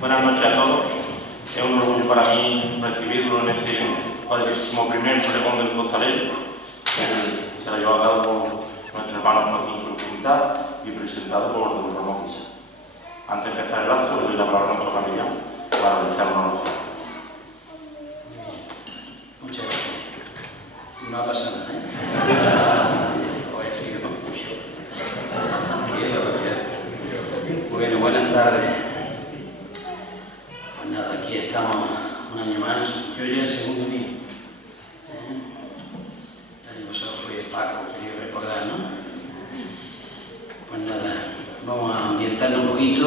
Buenas noches a todos. Es un orgullo para mí recibirlo en este 41º pregón del costalero. Se lo ha llevado a cabo nuestro hermano Joaquín Cruz y presentado por don Ramón Misa. Antes de empezar el acto, le doy la palabra a nuestro capellán para realizar una oración. Muchas gracias. No ha pasado nada, ¿eh? Hoy ha sido confuso. Bueno, buenas tardes. Pues nada, aquí estamos un año más. Yo ya el segundo día. El año pasado fue Paco, quería recordar, ¿no? Pues nada, vamos a ambientarnos un poquito.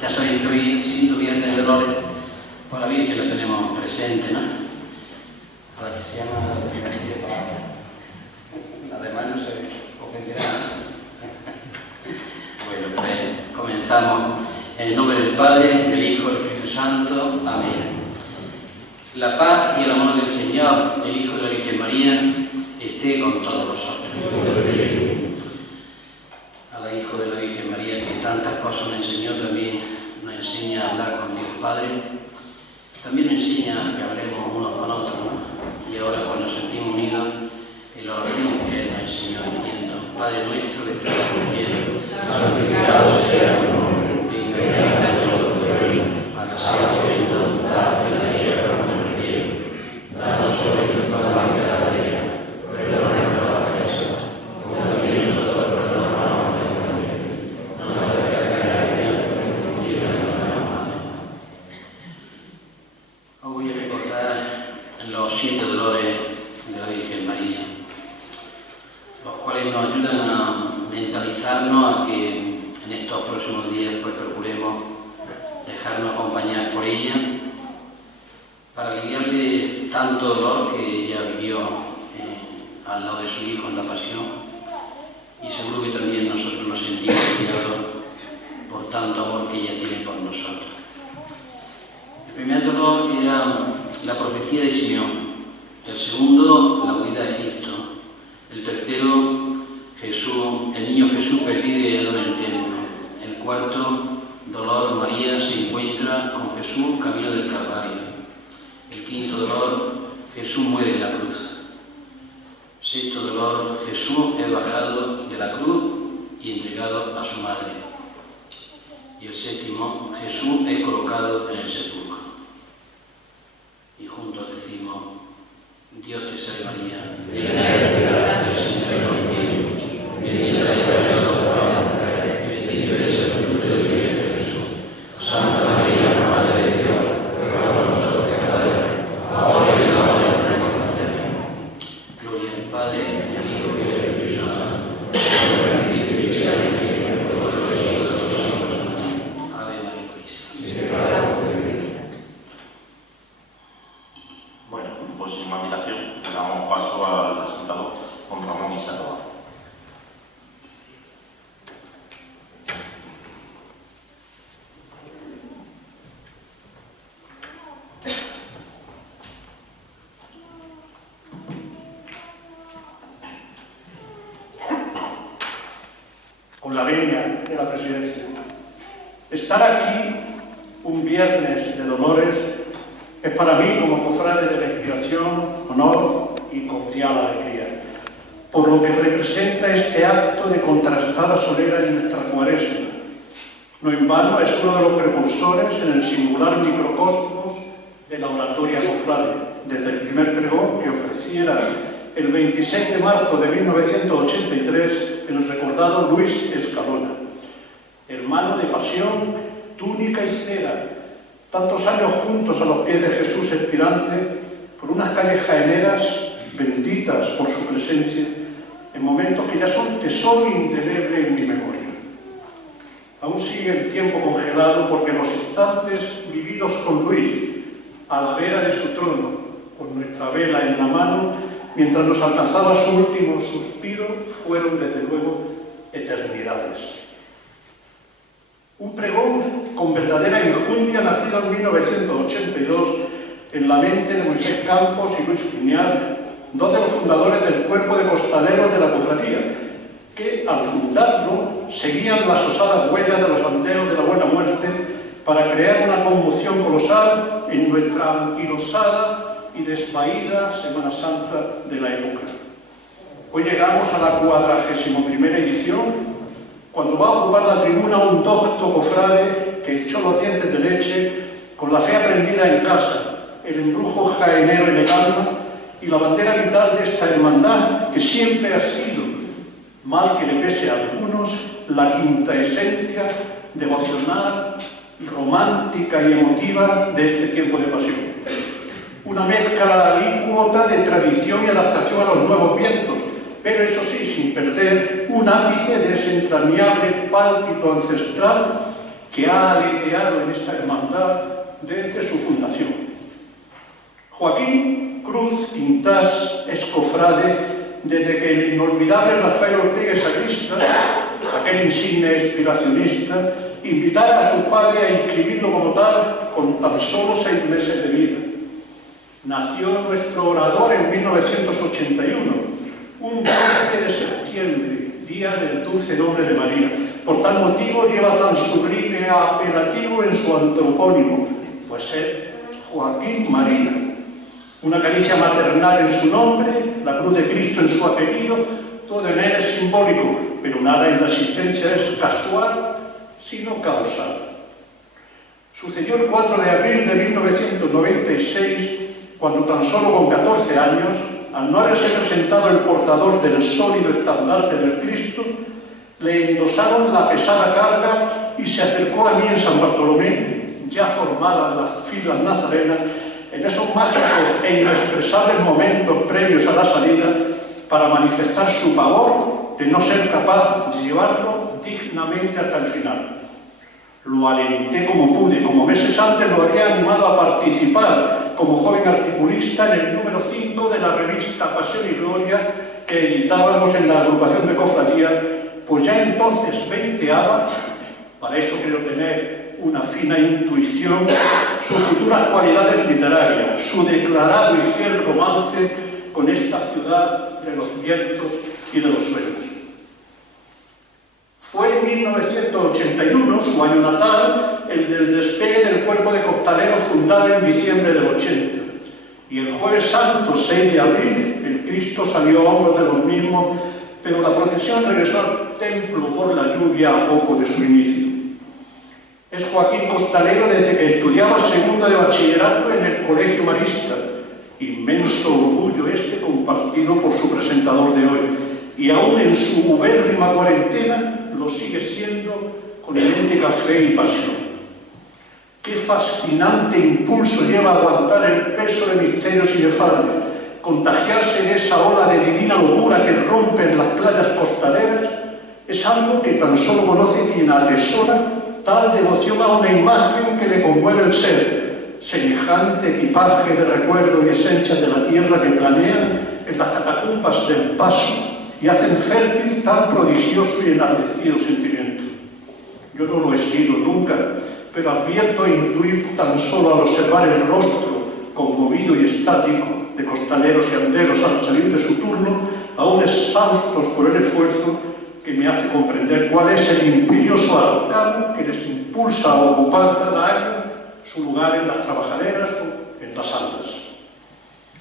Ya sabéis que hoy, siendo Viernes de Dolores, pues la Virgen la tenemos presente, ¿no? A la que se llama la demás no se ofenderá. Bueno, pues comenzamos en el nombre del Padre, del Hijo y del Espíritu Santo. Amén. La paz y el amor del Señor, el Hijo de la Virgen María, esté con todos vosotros. A la Hijo de la Virgen María, que tantas cosas nos enseñó, también nos enseña a hablar con Dios Padre. También nos enseña que hablemos unos con otros, ¿no? Y ahora cuando nos sentimos unidos en la oración que Él nos enseñó diciendo: Padre nuestro que estás en el cielo, santificado sea tu nombre, venga a nosotros tu reino, hágase tu voluntad en la tierra como en el cielo. Danos hoy nuestro pan de cada día, perdona nuestras ofensas, como también nosotros perdonamos a nuestros enemigos. No nos dejes caer en el tentación y líbranos del mal. Os voy a recordar los 7 dolores de la Virgen María, los cuales nos ayudan a mentalizarnos a que en estos próximos días pues procuremos dejarnos acompañar por ella para aliviarle tanto dolor que ella vivió al lado de su Hijo en la pasión, y seguro que también nosotros nos sentimos aliviados por tanto amor que ella tiene por nosotros. El primer dolor era la profecía de Simeón, el segundo, la huida a Egipto, el tercero, el niño Jesús perdido y hallado en el templo, el cuarto dolor, María se encuentra con Jesús camino del Calvario, el quinto dolor, Jesús muere en la cruz, sexto dolor, Jesús es bajado de la cruz y entregado a su madre, y el séptimo, Jesús es colocado en el sepulcro. Y juntos decimos: Dios te salve María, llena eres de gracia, el Señor es contigo, bendita eres entre las mujeres, y bendito es el fruto de tu vientre Jesús. Santa María, Madre de Dios, ruega por nosotros pecadores, ahora y en la hora de nuestra muerte. Gloria al Padre, y al Hijo y al Espíritu Santo, como era en el principio y ahora y siempre, por los siglos de los siglos. Ave María Purísima. Bueno, pues sin más dilación, le damos paso al presentador, don Ramón Misa. Con la venia de la presidencia. Estar aquí un viernes de dolores es para mí, como cofrade de la inspiración, honor y cordial alegría, por lo que representa este acto de contrastada solera en nuestra cuaresma. No en vano es uno de los precursores en el singular microcosmos de la oratoria cofrade, desde el primer pregón que ofreciera el 26 de marzo de 1983 el recordado Luis Escalona, hermano de pasión, túnica y cera, tantos años juntos a los pies de Jesús expirante, por unas calles jaeneras benditas por su presencia, en momentos que ya son tesoro indeleble en mi memoria. Aún sigue el tiempo congelado porque los instantes vividos con Luis, a la vera de su trono, con nuestra vela en la mano, mientras nos alcanzaba su último suspiro, fueron desde luego eternidades. Un pregón con verdadera enjundia nacido en 1982 en la mente de Moisés Campos y Luis Puñal, dos de los fundadores del cuerpo de costaleros de la cofradía, que al fundarlo seguían las osadas huellas de los banderos de la Buena Muerte para crear una conmoción colosal en nuestra anquilosada y desvaída Semana Santa de la época. Hoy llegamos a la 41ª edición, cuando va a ocupar la tribuna un docto cofrade que echó los dientes de leche con la fe aprendida en casa, el embrujo jaenero en el alma y la bandera vital de esta hermandad que siempre ha sido, mal que le pese a algunos, la quinta esencia devocional, romántica y emotiva de este tiempo de pasión. Una mezcla alícuota de tradición y adaptación a los nuevos vientos, pero eso sí, sin perder un ápice de ese entrañable pálpito ancestral que ha aleteado en esta hermandad desde su fundación. Joaquín Cruz Quintás es cofrade desde que el inolvidable Rafael Ortega y Sacrista, aquel insigne inspiracionista, invitara a su padre a inscribirlo como tal con tan solo 6 meses de vida. Nació nuestro orador en 1981, un 12 de septiembre, día del dulce nombre de María. Por tal motivo lleva tan sublime apelativo en su antropónimo, pues es Joaquín María. Una caricia maternal en su nombre, la cruz de Cristo en su apellido, todo en él es simbólico, pero nada en la existencia es casual, sino causal. Sucedió el 4 de abril de 1996, cuando tan solo con 14 años, al no haberse presentado el portador del sólido estandarte del Cristo, le endosaron la pesada carga y se acercó a mí en San Bartolomé, ya formadas las filas nazarenas, en esos mágicos e inexpresables momentos previos a la salida, para manifestar su pavor de no ser capaz de llevarlo dignamente hasta el final. Lo alenté como pude, como meses antes lo había animado a participar como joven articulista en el número 5 de la revista Pasión y Gloria que editábamos en la agrupación de cofradía, pues ya entonces 20aba, para eso quiero tener una fina intuición, sus futuras cualidades literarias, su declarado y fiel romance con esta ciudad de los vientos y de los sueños. Fue en 1981, su año natal, el del despegue del cuerpo de costaleros fundado en diciembre del 80. Y el jueves santo, 6 de abril, el Cristo salió a hombros de los mismos, pero la procesión regresó al templo por la lluvia a poco de su inicio. Es Joaquín costalero desde que estudiaba segundo de bachillerato en el Colegio Marista. Inmenso orgullo este compartido por su presentador de hoy. Y aún en su ubérrima cuarentena lo sigue siendo con idéntica fe y pasión. Qué fascinante impulso lleva a aguantar el peso de misterios y de faldas, contagiarse de esa ola de divina locura que rompe en las playas costaleras, es algo que tan solo conoce quien atesora tal devoción a una imagen que le conmueve el ser, semejante equipaje de recuerdo y esencias de la tierra que planean en las catacumbas del Paso y hacen fértil tan prodigioso y enardecido sentimiento. Yo no lo he sido nunca, pero advierto e intuir tan solo al observar el rostro conmovido y estático de costaleros y anderos al salir de su turno, aún exhaustos por el esfuerzo que me hace comprender cuál es el imperioso arcano que les impulsa a ocupar cada año su lugar en las trabajaderas o en las aldas.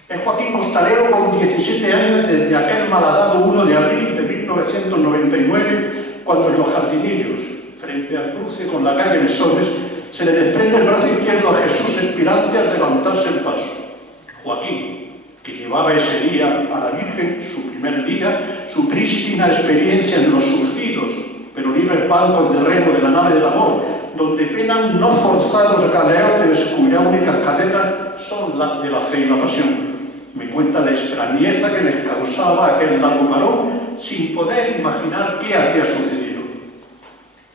Es Joaquín costalero con 17 años desde aquel malhadado 1 de abril de 1999, cuando en los jardinillos, frente al cruce con la calle Mesones, se le desprende el brazo izquierdo a Jesús expirante al levantarse el paso. Joaquín, que llevaba ese día a la Virgen, su primer día, su prístina experiencia en los sufridos, pero libres bancos de remo de la nave del amor, donde penan no forzados galeotes cuya únicas cadenas son las de la fe y la pasión. Me cuenta la extrañeza que les causaba aquel largo parón, sin poder imaginar qué había sucedido.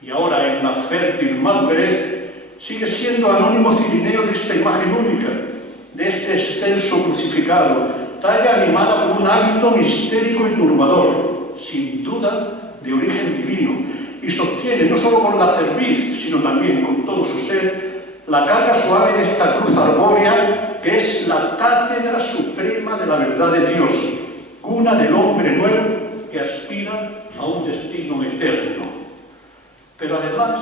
Y ahora, en la fértil madurez, sigue siendo anónimo cirineo de esta imagen única, de este excelso crucificado, talla animada por un hálito mistérico y turbador, sin duda de origen divino, y sostiene no solo con la cerviz, sino también con todo su ser, la carga suave de esta cruz arbórea que es la cátedra suprema de la verdad de Dios, cuna del hombre nuevo que aspira a un destino eterno. Pero además,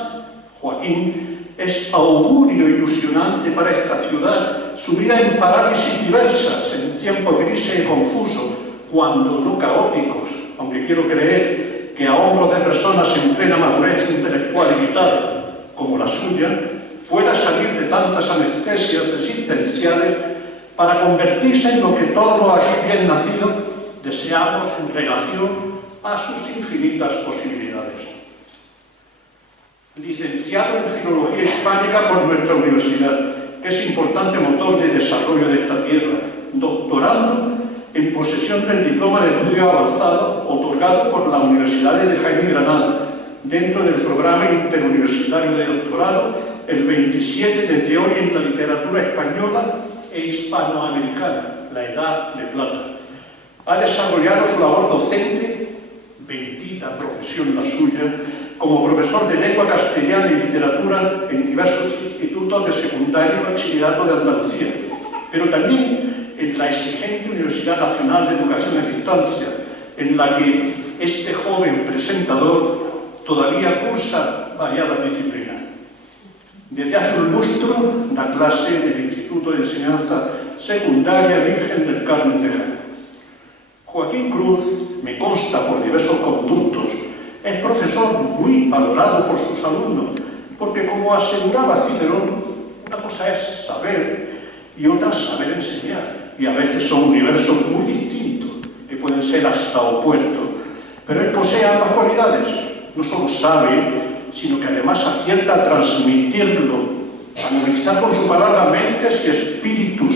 Joaquín es augurio ilusionante para esta ciudad, sumida en parálisis diversas, en tiempos grises y confusos, cuando no caóticos, aunque quiero creer que a hombros de personas en plena madurez intelectual y vital, como la suya, pueda salir de tantas anestesias existenciales para convertirse en lo que todos los aquí bien nacidos deseamos en relación a sus infinitas posibilidades. Licenciado en Filología Hispánica por nuestra universidad, que es importante motor de desarrollo de esta tierra, doctorando en posesión del diploma de estudio avanzado otorgado por la Universidad de Jaén y Granada, dentro del programa interuniversitario de doctorado, el 27 de Teoría en la Literatura Española e Hispanoamericana, la Edad de Plata. Ha desarrollado su labor docente, bendita profesión la suya, como profesor de lengua castellana y literatura en diversos institutos de secundaria y bachillerato de Andalucía, pero también en la exigente Universidad Nacional de Educación a Distancia, en la que este joven presentador todavía cursa variadas disciplinas. Desde hace un lustro da clase en el Instituto de Enseñanza Secundaria Virgen del Carmen de Jaén. Joaquín Cruz, me consta por diversos conductos, es profesor muy valorado por sus alumnos, porque como aseguraba Cicerón, una cosa es saber y otra saber enseñar, y a veces son universos muy distintos, que pueden ser hasta opuestos, pero él posee ambas cualidades, no solo sabe, sino que además acierta a transmitirlo, a movilizar con su palabra mentes y espíritus,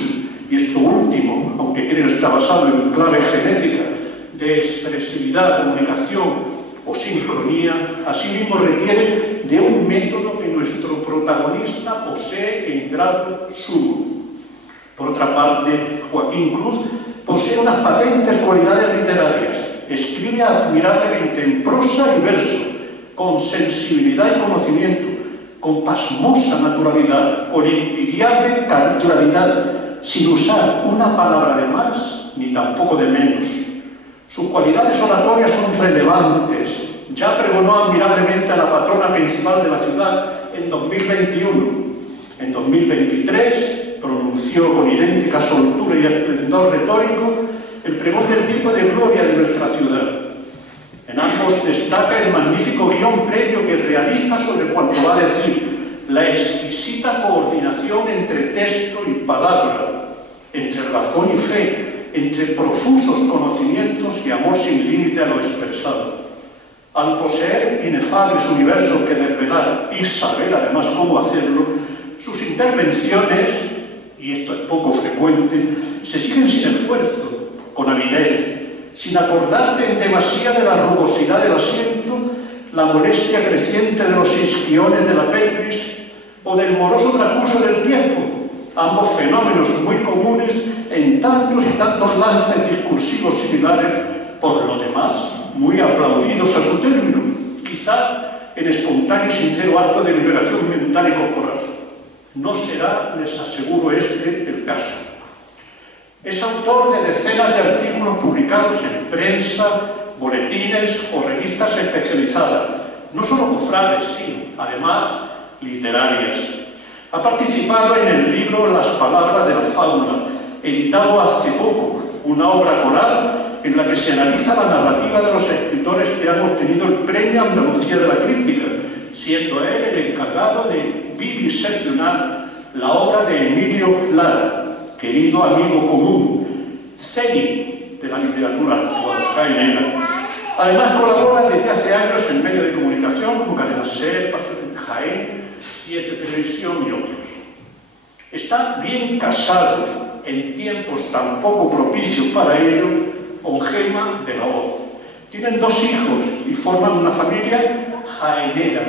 y esto último, aunque creo está basado en clave genética de expresividad, comunicación o sincronía, asimismo requiere de un método que nuestro protagonista posee en grado sumo. Por otra parte, Joaquín Cruz posee unas patentes cualidades literarias, escribe admirablemente en prosa y verso, con sensibilidad y conocimiento, con pasmosa naturalidad, con envidiable claridad, sin usar una palabra de más ni tampoco de menos. Sus cualidades oratorias son relevantes. Ya pregonó admirablemente a la patrona principal de la ciudad en 2021. En 2023 pronunció con idéntica soltura y esplendor retórico el pregón del tiempo de gloria de nuestra ciudad. En ambos destaca el magnífico guión previo que realiza sobre cuanto va a decir, la exquisita coordinación entre texto y palabra, entre razón y fe, entre profusos conocimientos y amor sin límite a lo expresado. Al poseer inefables universos que desvelar y saber además cómo hacerlo, sus intervenciones, y esto es poco frecuente, se siguen sin esfuerzo, con avidez, sin acordarte en demasía de la rugosidad del asiento, la molestia creciente de los isquiones de la pelvis o del moroso transcurso del tiempo, ambos fenómenos muy comunes en tantos y tantos lances discursivos similares, por lo demás muy aplaudidos a su término, quizá en espontáneo y sincero acto de liberación mental y corporal. No será, les aseguro, este el caso. Es autor de decenas de artículos publicados en prensa, boletines o revistas especializadas, no solo cofrades, sino, además, literarias. Ha participado en el libro Las palabras de la fábula, editado hace poco, una obra coral en la que se analiza la narrativa de los escritores que han obtenido el Premio Andalucía de la Crítica, siendo él el encargado de viviseccionar la obra de Emilio Lara, querido amigo común, Ceni de la literatura actual, jaenera. Además colabora desde hace años en medios de comunicación como Cadena SER, Jaén, 7 Televisión y otros. Está bien casado en tiempos tan poco propicios para ello con Gema de la Hoz. Tienen 2 hijos y forman una familia jaenera,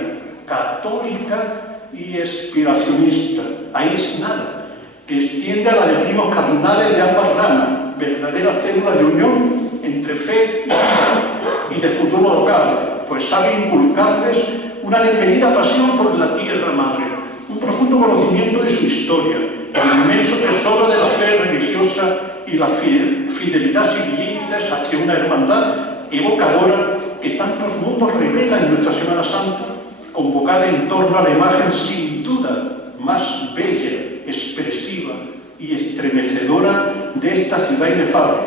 católica y aspiracionista. Ahí es nada, que extiende a la de primos carnales de ambas ramas, verdadera célula de unión entre fe y vida y de futuro local, pues sabe inculcarles una desmedida pasión por la tierra madre, un profundo conocimiento de su historia, el inmenso tesoro de la fe religiosa y la fidelidad sin límites hacia una hermandad evocadora que tantos mundos revela en nuestra Semana Santa, convocada en torno a la imagen sin duda más bella, expresiva y estremecedora de esta ciudad inefable,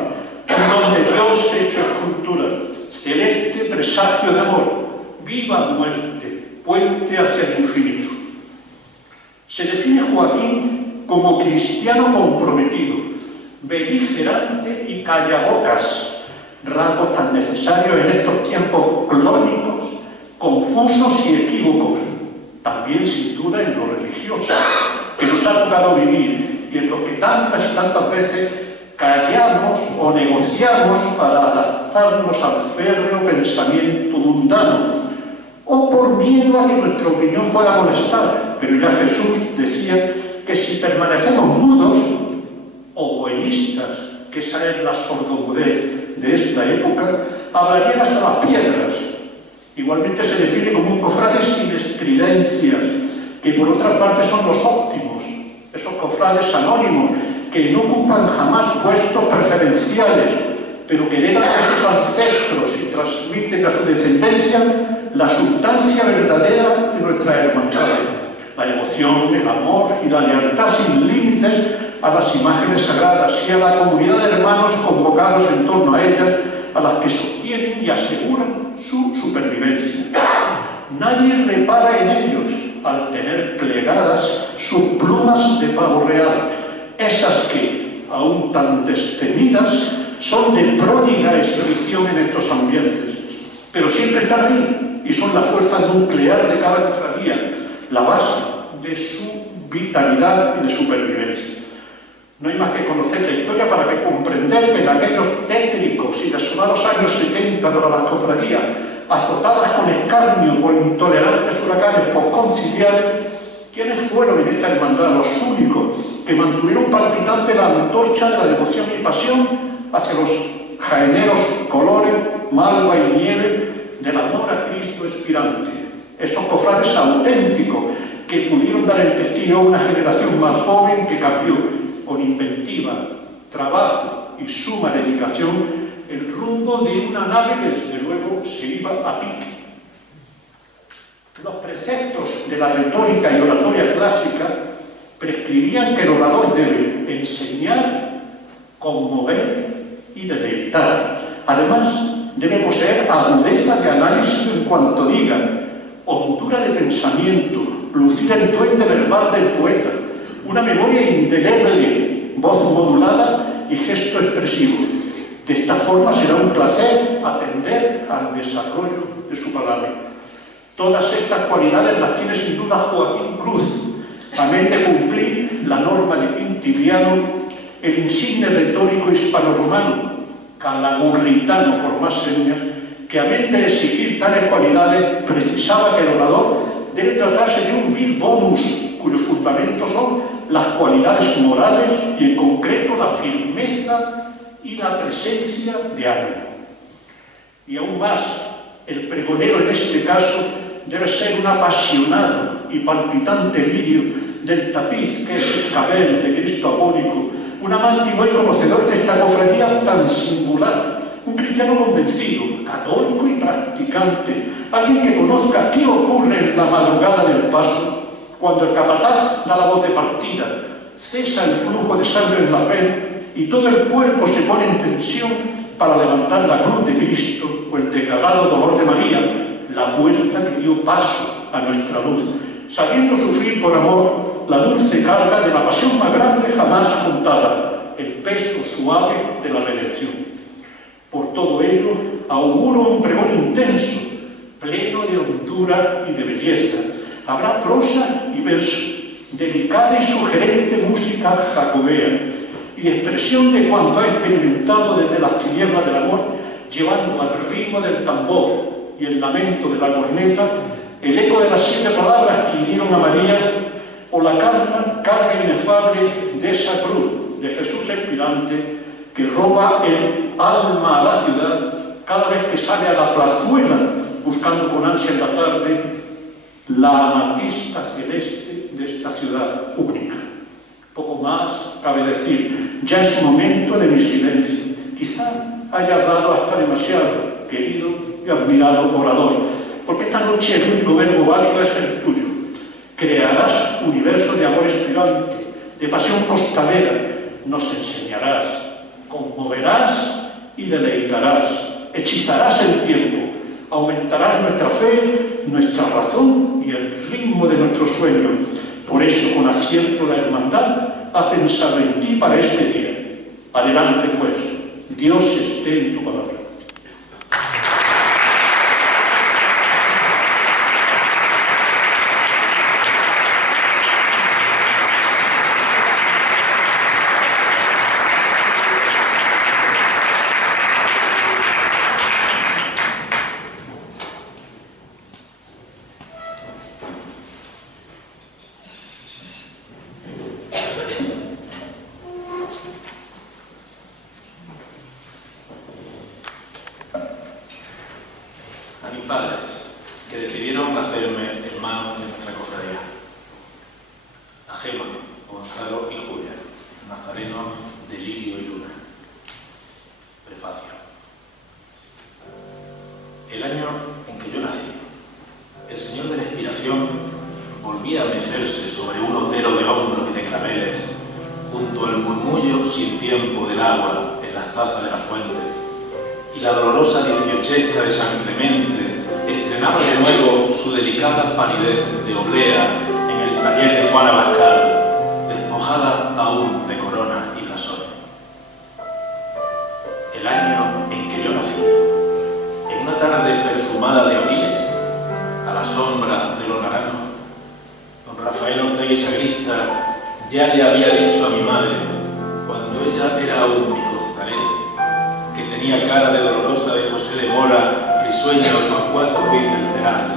donde Dios hecho escultura, celeste presagio de amor, viva muerte, puente hacia el infinito. Se define Joaquín como cristiano comprometido, beligerante y callabocas, rasgos tan necesarios en estos tiempos clónicos, confusos y equívocos, también sin duda en lo religioso, que nos ha tocado vivir y en lo que tantas y tantas veces callamos o negociamos para adaptarnos al férreo pensamiento mundano, o por miedo a que nuestra opinión pueda molestar. Pero ya Jesús decía que si permanecemos mudos o bohemistas, que esa es la sordomudez de esta época, hablarían hasta las piedras. Igualmente se define como un cofrade sin estridencias, que por otra parte son los óptimos, esos cofrades anónimos que no ocupan jamás puestos preferenciales, pero que heredan a sus ancestros y transmiten a su descendencia la sustancia verdadera de nuestra hermandad, la devoción, el amor y la lealtad sin límites a las imágenes sagradas y a la comunidad de hermanos convocados en torno a ellas, a las que sostienen y aseguran su supervivencia. Nadie repara en ellos al tener plegadas sus plumas de pavo real, esas que, aún tan destemidas, son de pródiga exhibición en estos ambientes, pero siempre están ahí y son la fuerza nuclear de cada cofradía, la base de su vitalidad y de supervivencia. No hay más que conocer la historia para que comprender que en aquellos tétricos y desolados años 70 de las cofradías, azotadas con escarnio por intolerantes huracanes posconciliares, ¿quiénes fueron en esta hermandad los únicos que mantuvieron palpitante la antorcha de la devoción y pasión hacia los jaeneros colores, malva y nieve del amor a Cristo expirante? Esos cofrades auténticos que pudieron dar el testigo a una generación más joven que cambió con inventiva, trabajo y suma dedicación el rumbo de una nave que desde luego se iba a pique. Los preceptos de la retórica y oratoria clásica prescribían que el orador debe enseñar, conmover y deleitar. Además, debe poseer agudeza de análisis en cuanto diga, hondura de pensamiento, lucir el duende verbal del poeta, una memoria indeleble, voz modulada y gesto expresivo. De esta forma será un placer atender al desarrollo de su palabra. Todas estas cualidades las tiene sin duda Joaquín Cruz, amén de cumplir la norma de Quintiliano, el insigne retórico hispano-romano, calagurritano por más señas, que amén de exigir tales cualidades precisaba que el orador debe tratarse de un vil bonus, cuyos fundamentos son las cualidades morales y en concreto la firmeza y la presencia de ánimo. Y aún más, el pregonero en este caso debe ser un apasionado y palpitante lirio del tapiz que es escabel de Cristo agónico, un amante y buen conocedor de esta cofradía tan singular, un cristiano convencido, católico y practicante, alguien que conozca qué ocurre en la madrugada del paso, cuando el capataz da la voz de partida, cesa el flujo de sangre en la pena y todo el cuerpo se pone en tensión para levantar la cruz de Cristo o el degradado dolor de María, la puerta que dio paso a nuestra luz, sabiendo sufrir por amor la dulce carga de la pasión más grande jamás contada, el peso suave de la redención. Por todo ello, auguro un pregón intenso, pleno de hondura y de belleza. Habrá prosa y verso, delicada y sugerente música jacobea, y expresión de cuanto ha experimentado desde las tinieblas del amor, llevando al ritmo del tambor y el lamento de la corneta el eco de las 7 palabras que hirieron a María, o la carga inefable de esa cruz de Jesús expirante que roba el alma a la ciudad cada vez que sale a la plazuela buscando con ansia en la tarde la amatista celeste de esta ciudad única. Poco más cabe decir, ya es momento de mi silencio. Quizá haya hablado hasta demasiado, querido y admirado orador, porque esta noche el único verbo válido es el tuyo. Crearás universos de amor estudiante, de pasión costalera, nos enseñarás, conmoverás y deleitarás, hechizarás el tiempo, aumentarás nuestra fe, nuestra razón y el ritmo de nuestros sueños. Por eso, con acierto, la hermandad ha pensado en ti para este día. Adelante, pues, Dios esté en tu palabra. A mis padres, que decidieron hacerme hermano de nuestra cofradía. A Gema, Gonzalo y Julia, nazarenos de Lirio y Luna. Prefacio. El año en que yo nací, el Señor de la Inspiración volvía a mecerse sobre un otero de hombros y de claveles, junto al murmullo sin tiempo del agua en las tazas de la fuente, y la dolorosa dieciochesca de San Clemente estrenaba de nuevo su delicada palidez de oblea en el taller de Juana Abascal, despojada aún de corona y blasón. El año en que yo nací, en una tarde perfumada de abriles, a la sombra de los naranjos, don Rafael Ortega y Sagrista ya le había dicho a mi madre, cuando ella era aún mi costalero, que tenía cara de dolorosa de José de Mora, risueña con 4 bíceps del alma,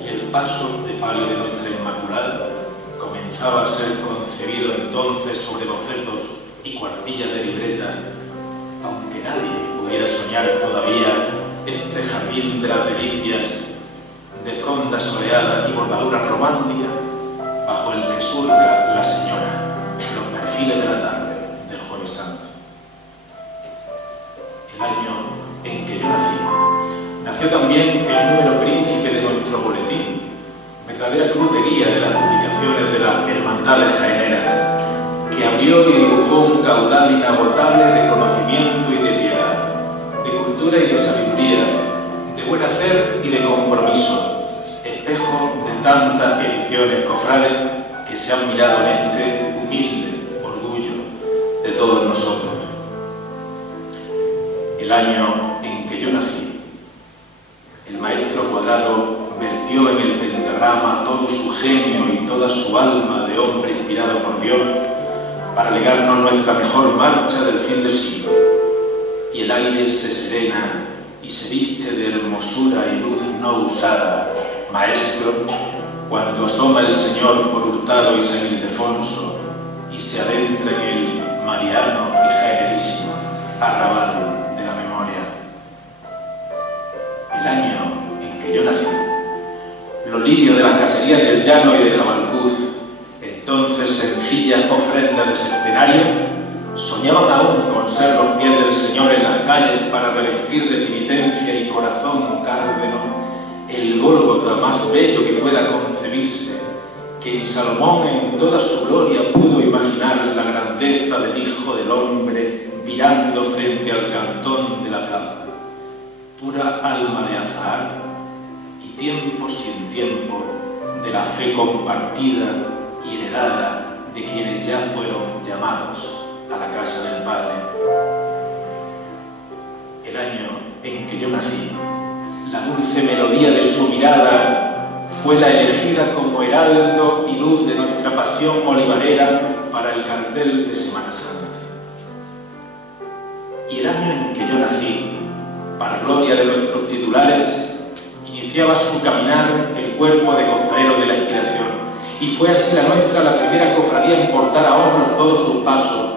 y el paso de palio de nuestra Inmaculada comenzaba a ser concebido entonces sobre bocetos y cuartillas de libreta, aunque nadie pudiera soñar todavía este jardín de las delicias, de fronda soleada y bordadura romántica, bajo el que surca la señora los perfiles de la tarde del Jueves Santo. El año en que yo nació también el número príncipe de nuestro boletín, verdadera cruz de guía de las publicaciones de las hermandades jaineras, que abrió y dibujó un caudal inagotable de conocimiento y de piedad, de cultura y de sabiduría, de buen hacer y de compromiso, espejo de tantas ediciones cofrades que se han mirado en este humilde orgullo de todos nosotros. El año en que yo nací, el maestro Cuadrado vertió en el pentagrama todo su genio y toda su alma de hombre inspirado por Dios para legarnos nuestra mejor marcha del fin de siglo. Y el aire se serena y se viste de hermosura y luz no usada, maestro, cuando asoma el Señor por Hurtado y San Ildefonso y se adentra en el mariano y generísimo arrabal de la memoria. El año en que yo nací, los lirios de las caserías del Llano y de Jamalcuz, entonces sencillas ofrendas de centenario, soñaban aún con ser los pies del Señor en las calles para revestir de penitencia y corazón cárdeno el Gólgota más bello que pueda concebirse, que en Salomón en toda su gloria pudo imaginar la grandeza del Hijo del Hombre virando frente al cantón de la plaza, pura alma de azahar y tiempo sin tiempo de la fe compartida y heredada de quienes ya fueron llamados a la casa del Padre. El año en que yo nací, la dulce melodía de su mirada fue la elegida como heraldo y luz de nuestra pasión olivarera para el cartel de Semana Santa. Y el año en que yo nací, para gloria de nuestros titulares, iniciaba su caminar el cuerpo de costaleros de la Inspiración, y fue así la nuestra la primera cofradía en portar a hombros todos sus pasos,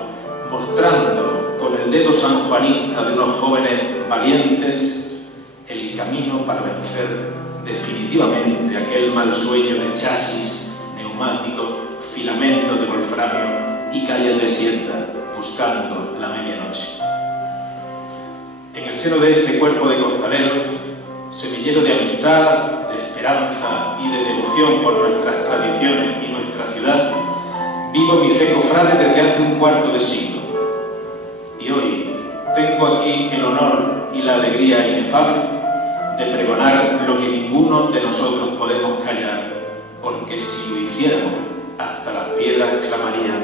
mostrando con el dedo sanjuanista de unos jóvenes valientes el camino para vencer definitivamente aquel mal sueño de chasis, neumáticos, filamentos de wolframio y calles desiertas buscando la medianoche. En el seno de este cuerpo de costaleros semillero de amistad, de esperanza y de devoción por nuestras tradiciones y nuestra ciudad, vivo mi fe cofrade desde hace un cuarto de siglo. Y hoy tengo aquí el honor y la alegría inefable de pregonar lo que ninguno de nosotros podemos callar, porque si lo hiciéramos, hasta las piedras clamarían,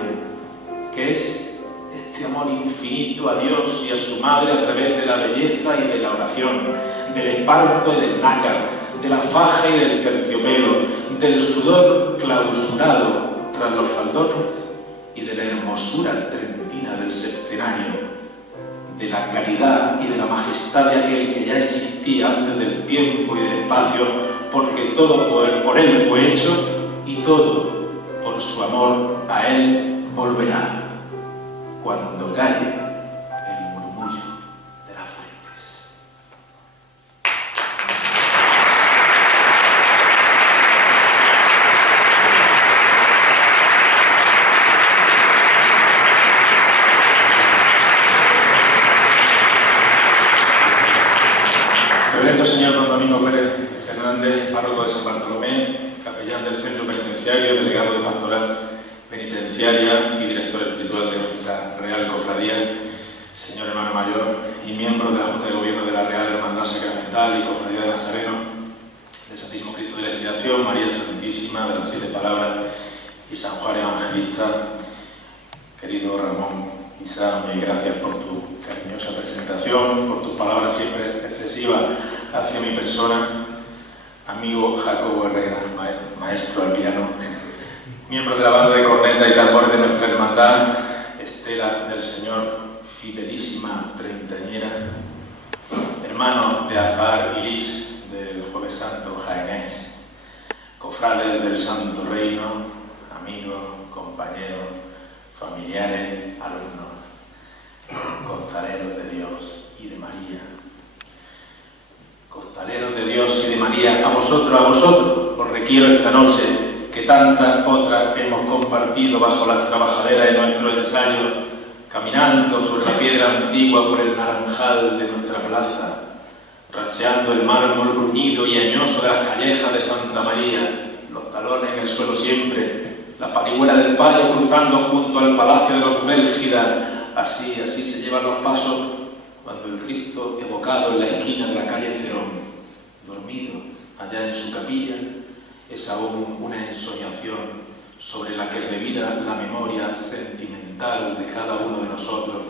que es este amor infinito a Dios y a su Madre a través de la belleza y de la oración, del esparto y del nácar, de la faja y del terciopelo, del sudor clausurado tras los faldones y de la hermosura trentina del septenario, de la caridad y de la majestad de aquel que ya existía antes del tiempo y del espacio, porque todo por Él fue hecho y todo por su amor a Él volverá, cuando calle el murmullo de las fuentes. Reverendo señor don Domingo Pérez Fernández, párroco de San Bartolomé, capellán del Centro Penitenciario, delegado de Pastoral Penitenciaria y director espiritual de nuestra Real Cofradía, señor hermano mayor y miembro de la Junta de Gobierno de la Real Hermandad Sacramental y Cofradía de Nazareno, del Santísimo Cristo de la Inspiración, María Santísima de las Siete Palabras y San Juan Evangelista. Querido Ramón Isá, mil gracias por tu cariñosa presentación, por tus palabras siempre excesivas hacia mi persona. Amigo Jacobo Herrera, maestro al piano, miembro de la banda de corneta y tambores de nuestra hermandad, Estela del Señor, fidelísima treintañera, hermano de Azahar y Liz del Jueves Santo jaenés, cofrades del Santo Reino, amigos, compañeros, familiares, alumnos, costaleros de Dios y de María. Costaleros de Dios y de María, a vosotros, os requiero esta noche, que tantas otras hemos compartido bajo las trabajaderas de nuestro ensayo, caminando sobre la piedra antigua por el naranjal de nuestra plaza, racheando el mármol bruñido y añoso de las callejas de Santa María, los talones en el suelo siempre, la parihuela del palio cruzando junto al Palacio de los Bélgida. Así se llevan los pasos cuando el Cristo evocado en la esquina de la calle Cerón, dormido allá en su capilla, es aún una ensoñación sobre la que revira la memoria sentimental de cada uno de nosotros.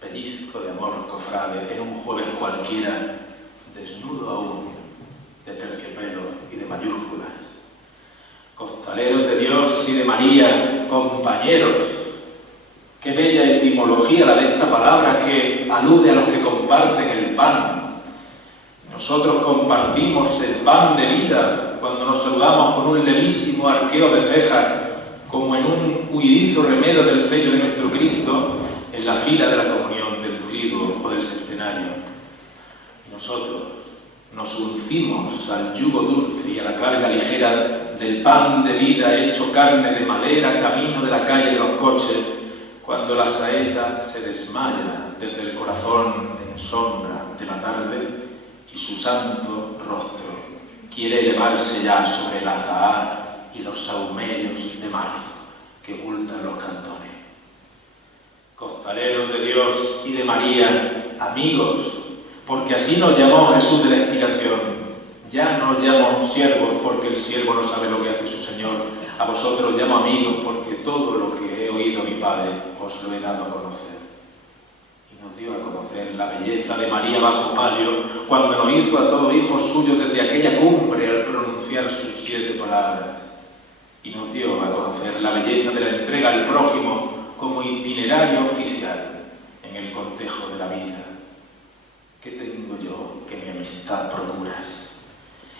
Pellizco de amor cofrade en un jueves cualquiera, desnudo aún, de terciopelo y de mayúsculas. Costaleros de Dios y de María, compañeros. Qué bella etimología la de esta palabra que alude a los que comparten el pan. Nosotros compartimos el pan de vida cuando nos saludamos con un levísimo arqueo de cejas, como en un huidizo remedio del sello de nuestro Cristo en la fila de la comunión del trigo o del septenario. Nosotros nos uncimos al yugo dulce y a la carga ligera del pan de vida hecho carne de madera camino de la calle de los coches, cuando la saeta se desmaya desde el corazón en sombra de la tarde y su santo rostro quiere elevarse ya sobre el azahar y los sahumerios de marzo que ocultan los cantones. Costaleros de Dios y de María, amigos, porque así nos llamó Jesús de la Inspiración. Ya no os llamo siervos porque el siervo no sabe lo que hace su Señor. A vosotros os llamo amigos porque todo lo que he oído a mi Padre os lo he dado a conocer. Y nos dio a conocer la belleza de María bajo palio cuando nos hizo a todo hijo suyo desde aquella cumbre al pronunciar sus 7 palabras. Y nos dio a conocer la belleza de la entrega al prójimo como itinerario oficial en el cortejo de la vida. ¿Qué tengo yo que mi amistad procuras?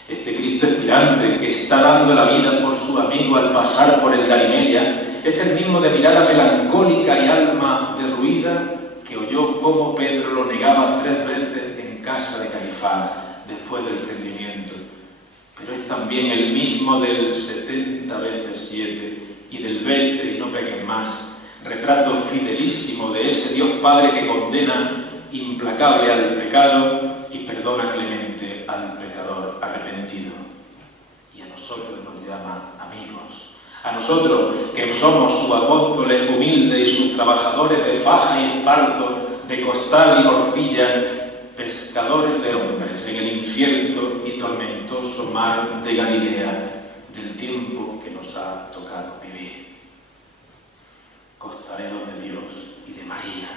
Este Cristo expirante que está dando la vida por su amigo al pasar por el Galimelia es el mismo de mirada melancólica y alma derruida que oyó cómo Pedro lo negaba 3 veces en casa de Caifás después del prendimiento. Pero es también el mismo del 70 veces 7 y del 20 y no pequen más, retrato fidelísimo de ese Dios Padre que condena implacable al pecado y perdona clemente a al pecador arrepentido. Y a nosotros nos llama amigos. A nosotros, que somos sus apóstoles humildes y sus trabajadores de faja y esparto, de costal y morcilla, pescadores de hombres en el incierto y tormentoso mar de Galilea, del tiempo que nos ha tocado vivir. Costaleros de Dios y de María,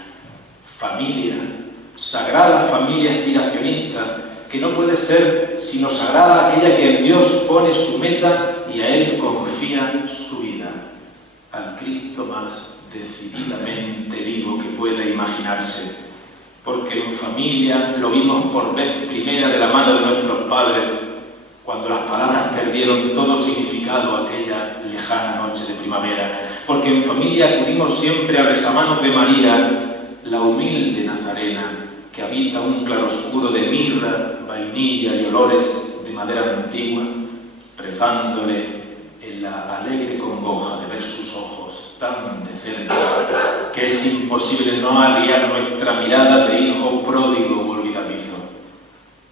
familia, sagrada familia aspiracionista, que no puede ser sino sagrada aquella que en Dios pone su meta y a Él confía su vida, al Cristo más decididamente vivo que pueda imaginarse, porque en familia lo vimos por vez primera de la mano de nuestros padres, cuando las palabras perdieron todo significado aquella lejana noche de primavera, porque en familia acudimos siempre a besamanos de María, la humilde Nazarena, que habita un claroscuro de mirra, vainilla y olores de madera antigua, rezándole en la alegre congoja de ver sus ojos tan de cerca, que es imposible no arriar nuestra mirada de hijo pródigo o olvidadizo.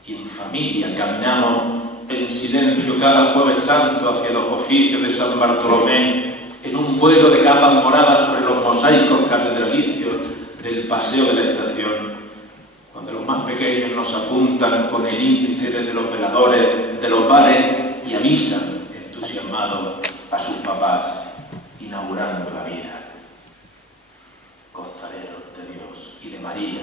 Y en familia caminamos en silencio cada Jueves Santo hacia los oficios de San Bartolomé, en un vuelo de capas moradas sobre los mosaicos catedralicios del paseo de la estación, cuando los más pequeños nos apuntan con el índice desde los veladores de los bares y avisan, entusiasmados, a sus papás, inaugurando la vida. Costaleros de Dios y de María,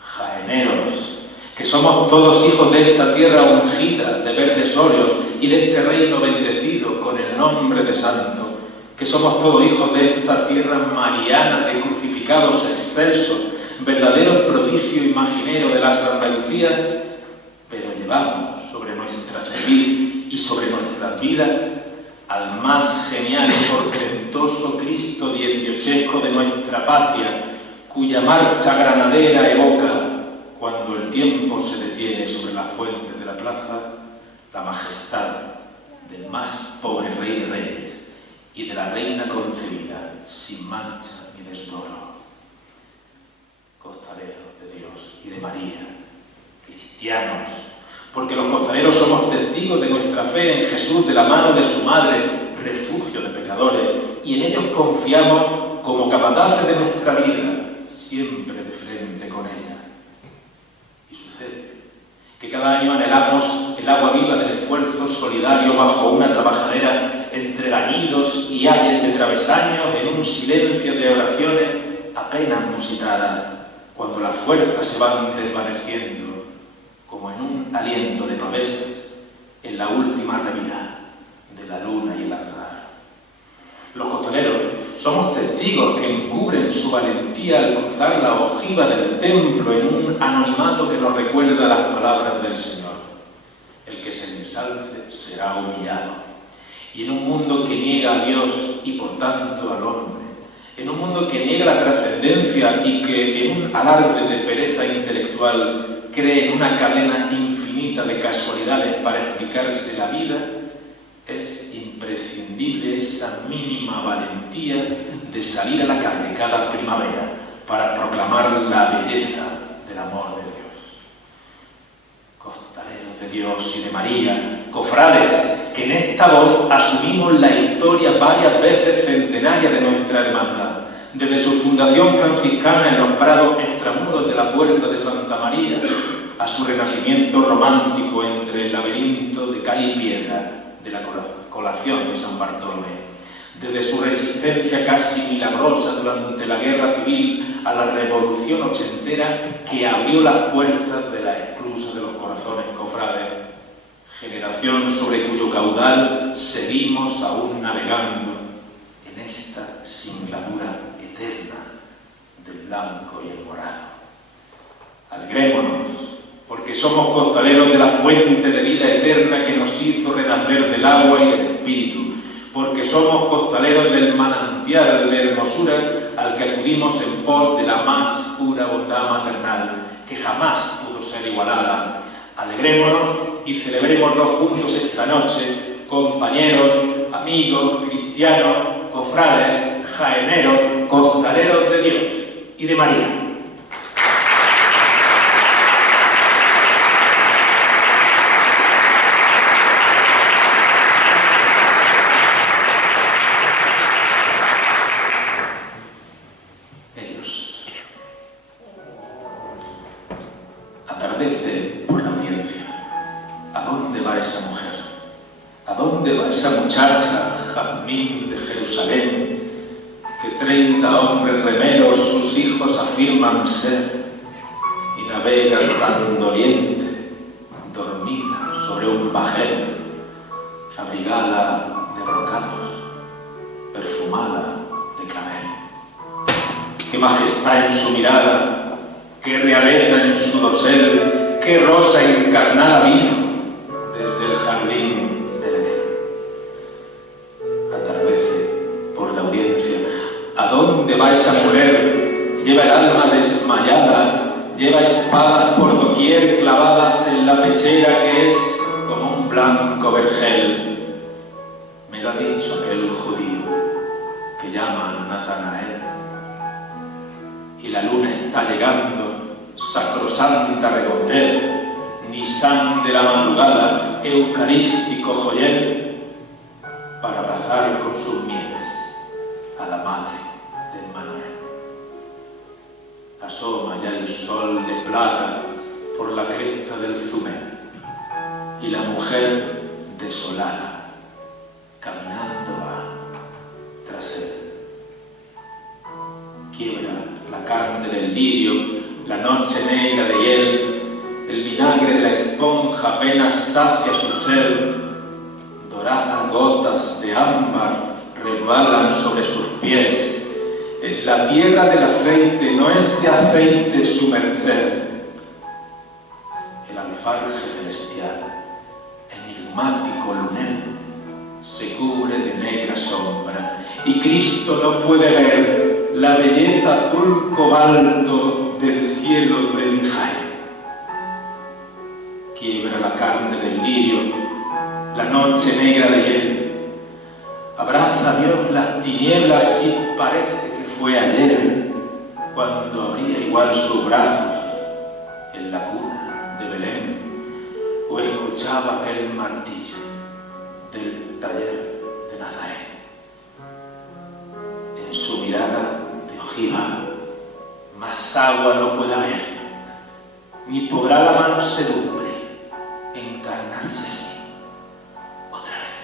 jaeneros, que somos todos hijos de esta tierra ungida de verdes óleos y de este reino bendecido con el nombre de santo, que somos todos hijos de esta tierra mariana de crucificados excelsos, verdaderos prodigios imagineros de las Andalucías, pero llevamos sobre nuestra cerviz y sobre nuestras vidas al más genial y portentoso Cristo dieciochesco de nuestra patria, cuya marcha granadera evoca, cuando el tiempo se detiene sobre la fuente de la plaza, la majestad del más pobre rey de reyes y de la reina concebida sin mancha ni desdoro. Costaleros de Dios y de María, cristianos, porque los costaleros somos testigos de nuestra fe en Jesús de la mano de su madre, refugio de pecadores, y en ellos confiamos como capataces de nuestra vida, siempre de frente con ella. Y sucede que cada año anhelamos el agua viva del esfuerzo solidario bajo una trabajadera entre gañidos y ayes de travesaños en un silencio de oraciones apenas musitadas, cuando las fuerzas se van desvaneciendo, como en un aliento de promesas, en la última revirada de la luna y el azar. Los costaleros somos testigos que encubren su valentía al cruzar la ojiva del templo en un anonimato que nos recuerda las palabras del Señor. El que se ensalce será humillado. Y en un mundo que niega a Dios y por tanto al hombre, en un mundo que niega la trascendencia y que en un alarde de pereza intelectual cree en una cadena infinita de casualidades para explicarse la vida, es imprescindible esa mínima valentía de salir a la calle cada primavera para proclamar la belleza del amor de Dios. Costaleros de Dios y de María, cofrades, que en esta voz asumimos la historia varias veces centenaria de nuestra hermandad, desde su fundación franciscana en los prados extramuros de la Puerta de Santa María, a su renacimiento romántico entre el laberinto de cal y piedra de la colación de San Bartolomé, desde su resistencia casi milagrosa durante la Guerra Civil a la Revolución ochentera que abrió las puertas de la esclusa de los corazones cofrades, generación sobre cuyo caudal seguimos aún navegando en esta singladura eterna del blanco y el morado. Alegrémonos, porque somos costaleros de la fuente de vida eterna que nos hizo renacer del agua y del espíritu, porque somos costaleros del manantial de hermosura al que acudimos en pos de la más pura bondad maternal, que jamás pudo ser igualada. Alegrémonos y celebrémonos juntos esta noche, compañeros, amigos, cristianos, cofrades, jaeneros, costaleros de Dios y de María. va esa mujer? ¿A dónde va esa muchacha, jazmín de Jerusalén, que 30 hombres remeros sus hijos afirman ser, y navega tan doliente, dormida sobre un bajel, abrigada de brocados, perfumada de clavel? ¡Qué majestad en su mirada! ¡Qué realeza en su dosel! ¡Qué rosa encarnada vino desde el jardín del Edén! Atardece por la audiencia. ¿A dónde va esa mujer? Lleva el alma desmayada, lleva espadas por doquier clavadas en la pechera que es como un blanco vergel. Me lo ha dicho aquel judío que llaman Natanael. Y la luna está llegando, sacrosanta redondez, Nisán de la madrugada, eucarístico joyel, para abrazar con sus mieles a la madre de Emmanuel. Asoma ya el sol de plata por la cresta del Zumel, y la mujer desolada, caminando va tras él. Quiebra la carne del lirio, la noche negra de hiel, el vinagre de la esponja apenas sacia su ser, doradas gotas de ámbar resbalan sobre sus pies. En la tierra del aceite no es de aceite su merced. El alfarje celestial, enigmático lunel, se cubre de negra sombra, y Cristo no puede ver la belleza azul cobalto del cielo de Mijael. Quiebra la carne del lirio, la noche negra de hiel. Abraza a Dios las tinieblas y parece que fue ayer cuando abría igual sus brazos en la cuna de Belén, o escuchaba aquel martillo del taller de Nazaret. En su mirada de ojiva más agua no puede haber, ni podrá la mansedumbre encarnarse así otra vez.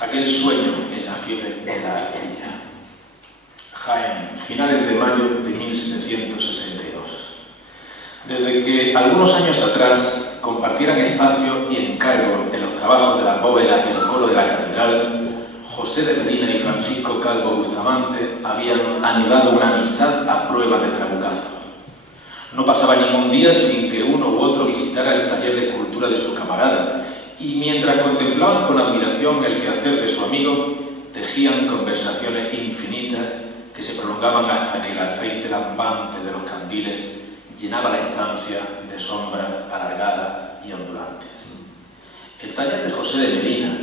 Aquel sueño en la fiebre de la arcilla. Jaén, finales de mayo de 1762. Desde que algunos años atrás compartieran espacio y encargo en los trabajos de la bóveda y el coro de la catedral, José de Medina y Francisco Calvo Bustamante habían anudado una amistad a prueba de trabucazos. No pasaba ningún día sin que uno u otro visitara el taller de escultura de su camarada, y mientras contemplaban con admiración el quehacer de su amigo, tejían conversaciones infinitas que se prolongaban hasta que el aceite lampante de los candiles llenaba la estancia de sombras alargadas y ondulantes. El taller de José de Medina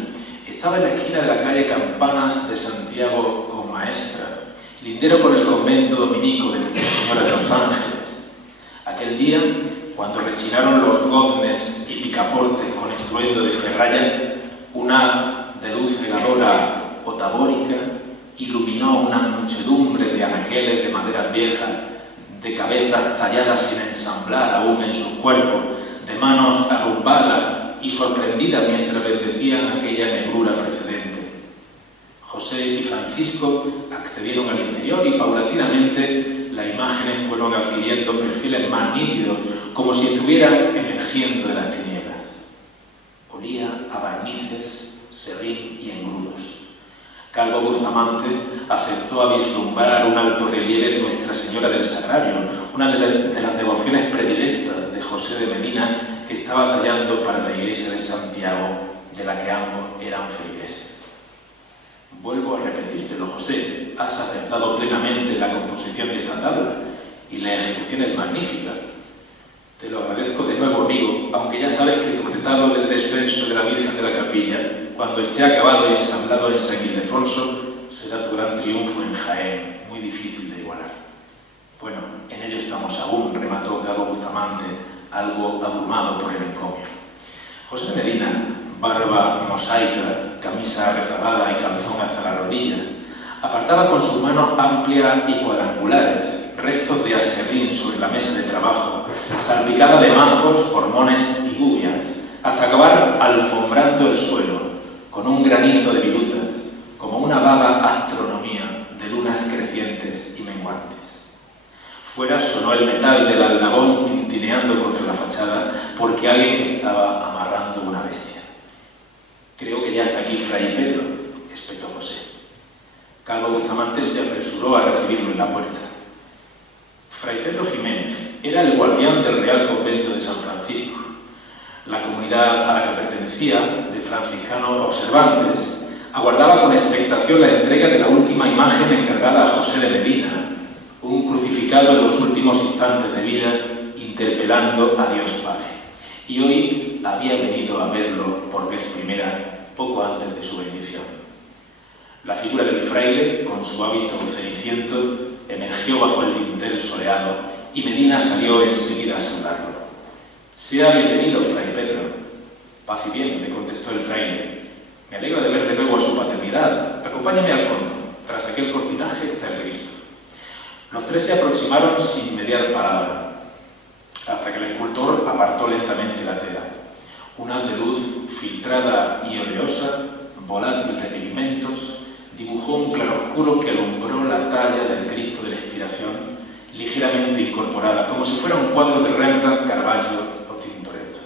estaba en la esquina de la calle Campanas de Santiago con Maestra, lindero con el convento dominico de Nuestra Señora de los Ángeles. Aquel día, cuando rechinaron los goznes y picaportes con estruendo de ferralla, un haz de luz cegadora o tabórica iluminó una muchedumbre de anaqueles de madera vieja, de cabezas talladas sin ensamblar aún en sus cuerpos, de manos arrumbadas y sorprendidas mientras bendecían aquella negrura precedente. José y Francisco accedieron al interior y paulatinamente las imágenes fueron adquiriendo perfiles más nítidos, como si estuvieran emergiendo de las tinieblas. Olía a barnices, serrín y engrudos. Calvo Bustamante aceptó a vislumbrar un alto relieve de Nuestra Señora del Sagrario, una de las devociones predilectas de José de Medina, que estaba tallando para la iglesia de Santiago, de la que ambos eran feligreses. Vuelvo a repetírtelo, José, has acertado plenamente en la composición de esta tabla y la ejecución es magnífica. Te lo agradezco de nuevo, amigo, aunque ya sabes que tu retablo del descenso de la Virgen de la Capilla, cuando esté acabado y ensamblado en San Ildefonso, será tu gran triunfo en Jaén, muy difícil de igualar. Bueno, en ello estamos aún, remató Calvo Bustamante, algo abrumado por el encomio. José de Medina, barba mosaica, camisa rezagada y calzón hasta las rodillas, apartaba con sus manos amplias y cuadrangulares restos de aserrín sobre la mesa de trabajo, salpicada de mazos, formones y gubias, hasta acabar alfombrando el suelo con un granizo de virutas, como una vaga astronomía de lunas crecientes y menguantes. Fuera sonó el metal del aldabón tintineando contra la fachada porque alguien estaba amarrando una bestia. «Creo que ya está aquí Fray Pedro», espetó José. Calvo Bustamante se apresuró a recibirlo en la puerta. Fray Pedro Jiménez era el guardián del Real Convento de San Francisco. La comunidad a la que pertenecía, de franciscanos observantes, aguardaba con expectación la entrega de la última imagen encargada a José de Medina, un crucificado en los últimos instantes de vida, interpelando a Dios Padre. Y hoy había venido a verlo por vez primera, poco antes de su bendición. La figura del fraile, con su hábito ceniciento, emergió bajo el dintel soleado y Medina salió enseguida a saludarlo. «Sea bienvenido, Fray Pedro». «Paz y bien», le contestó el fraile. «Me alegra de ver de nuevo a su paternidad. Acompáñame al fondo. Tras aquel cortinaje está el Cristo». Los tres se aproximaron sin mediar palabra, hasta que el escultor apartó lentamente la tela. Un haz de luz filtrada y oleosa, volátil de pigmentos, dibujó un claroscuro que alumbró la talla del Cristo de la Expiración, ligeramente incorporada, como si fuera un cuadro de Rembrandt, Caravaggio o Tintoretto.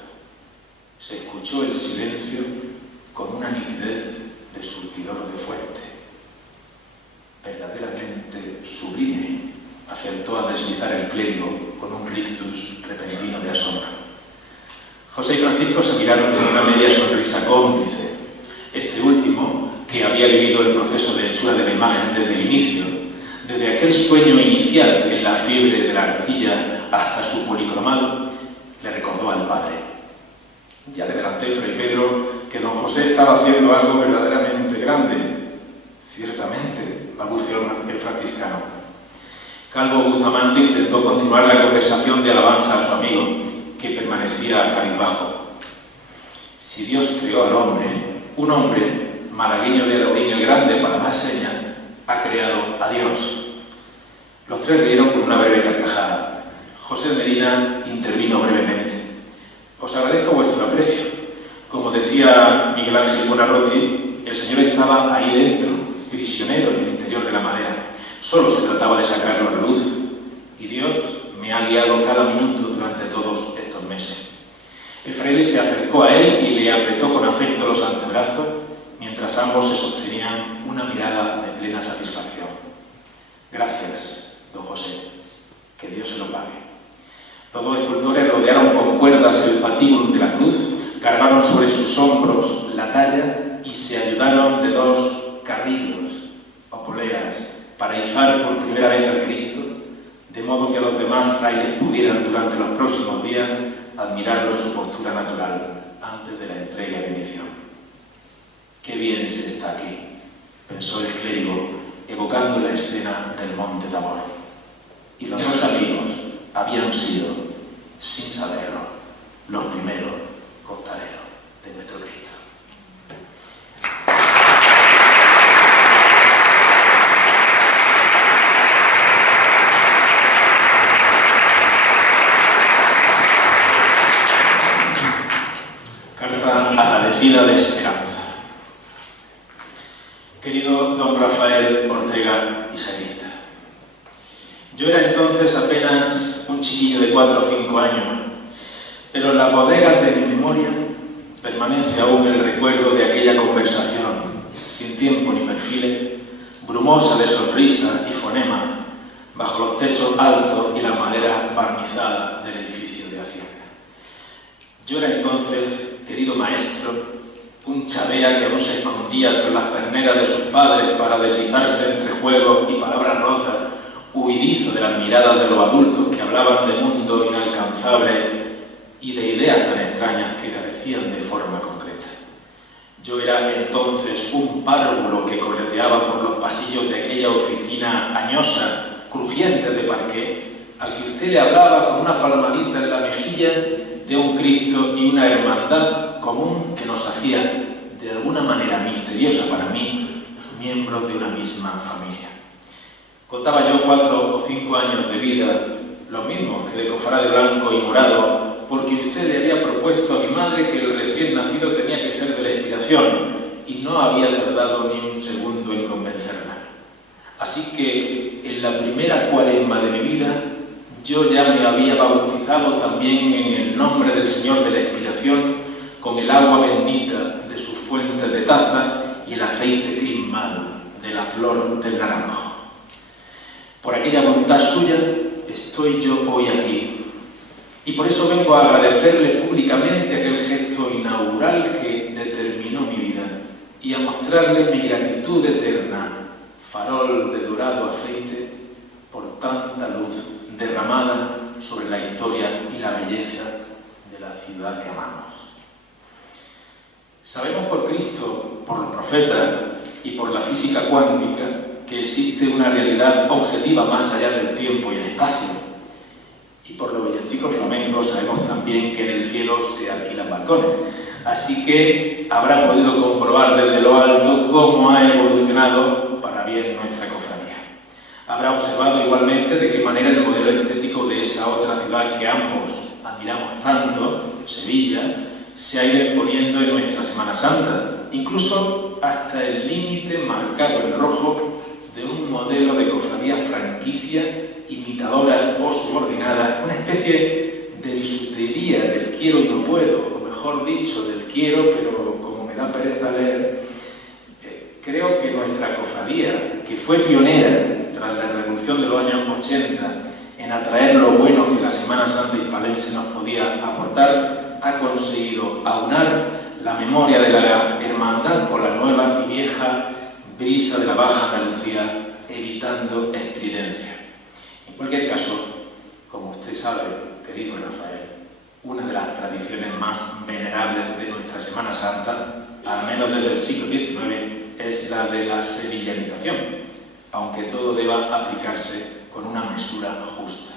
Se escuchó el silencio con una nitidez de surtidor de fuente. «Verdaderamente sublime», acertó a deslizar el clérigo con un rictus repentino de asombro. José y Francisco se miraron con una media sonrisa cómplice. Este último, que había vivido el proceso de hechura de la imagen desde el inicio, desde aquel sueño inicial en la fiebre de la arcilla hasta su policromado, le recordó al padre. «Ya le adelanté, Fray Pedro, que don José estaba haciendo algo verdaderamente grande». «Ciertamente», balbuceó el franciscano. Calvo Bustamante intentó continuar la conversación de alabanza a su amigo, que permanecía cabizbajo. «Si Dios creó al hombre, un hombre, malagueño de Alaurín el Grande para más señas, ha creado a Dios». Los tres rieron con una breve carcajada. José de Medina intervino brevemente. «Os agradezco vuestro aprecio. Como decía Miguel Ángel Buonarroti, el Señor estaba ahí dentro, prisionero en el interior de la madera. Solo se trataba de sacarlo a la luz, y Dios me ha guiado cada minuto durante todos estos meses». El fraile se acercó a él y le apretó con afecto los antebrazos, mientras ambos se sostenían una mirada de plena satisfacción. «Gracias, don José, que Dios se lo pague». Los dos escultores rodearon con cuerdas el patíbulo de la cruz, cargaron sobre sus hombros la talla y se ayudaron de dos carrillos o poleas para izar por primera vez al Cristo, de modo que los demás frailes pudieran durante los próximos días admirarlo en su postura natural antes de la entrega y bendición. «Qué bien se está aquí», pensó el clérigo, evocando la escena del monte Tabor. Y los dos amigos habían sido, sin saberlo, los primeros costaleros de nuestro Cristo. Agradecida de esperanza. Querido don Rafael Ortega y Sagrista, yo era entonces apenas un chiquillo de 4 o 5 años, pero en las bodegas de mi memoria permanece aún el recuerdo de aquella conversación, sin tiempo ni perfiles, brumosa de sonrisa y fonema, bajo los techos altos y la madera barnizada del edificio de Hacienda. Yo era entonces, querido maestro, un chavea que aún se escondía tras las perneras de sus padres para deslizarse entre juegos y palabras rotas, huidizo de las miradas de los adultos que hablaban de mundo inalcanzable y de ideas tan extrañas que carecían de forma concreta. Yo era entonces un párvulo que correteaba por los pasillos de aquella oficina añosa, crujiente de parqué, al que usted le hablaba con una palmadita en la mejilla de un Cristo y una hermandad común que nos hacía, de alguna manera misteriosa para mí, miembros de una misma familia. Contaba yo 4 o 5 años de vida, los mismos que de cofrade blanco y morado, porque usted le había propuesto a mi madre que el recién nacido tenía que ser de la expiación, y no había tardado ni un segundo en convencerla. Así que en la primera cuaresma de mi vida, yo ya me había bautizado también en el nombre del Señor de la expiación, con el agua bendita de sus fuentes de taza y el aceite crismado de la flor del naranjo. Por aquella voluntad suya estoy yo hoy aquí, y por eso vengo a agradecerle públicamente aquel gesto inaugural que determinó mi vida y a mostrarle mi gratitud eterna, farol de dorado aceite, por tanta luz derramada sobre la historia y la belleza de la ciudad que amamos. Sabemos por Cristo, por los profetas y por la física cuántica que existe una realidad objetiva más allá del tiempo y el espacio. Y por los villancicos flamencos sabemos también que en el cielo se alquilan balcones. Así que habrá podido comprobar desde lo alto cómo ha evolucionado para bien nuestra cofradía. Habrá observado igualmente de qué manera el modelo estético de esa otra ciudad que ambos admiramos tanto, Sevilla, se ha ido exponiendo en nuestra Semana Santa, incluso hasta el límite marcado en rojo de un modelo de cofradía franquicia, imitadoras o subordinadas, una especie de bisutería del quiero y no puedo, o mejor dicho, del quiero, pero como me da pereza leer, creo que nuestra cofradía, que fue pionera tras la revolución de los años 80 en atraer lo bueno que la Semana Santa hispalense nos podía aportar, ha conseguido aunar la memoria de la hermandad con la nueva y vieja brisa de la Baja Andalucía, evitando estridencia. En cualquier caso, como usted sabe, querido Rafael, una de las tradiciones más venerables de nuestra Semana Santa, al menos desde el siglo XIX, es la de la sevillanización, aunque todo deba aplicarse con una mesura justa.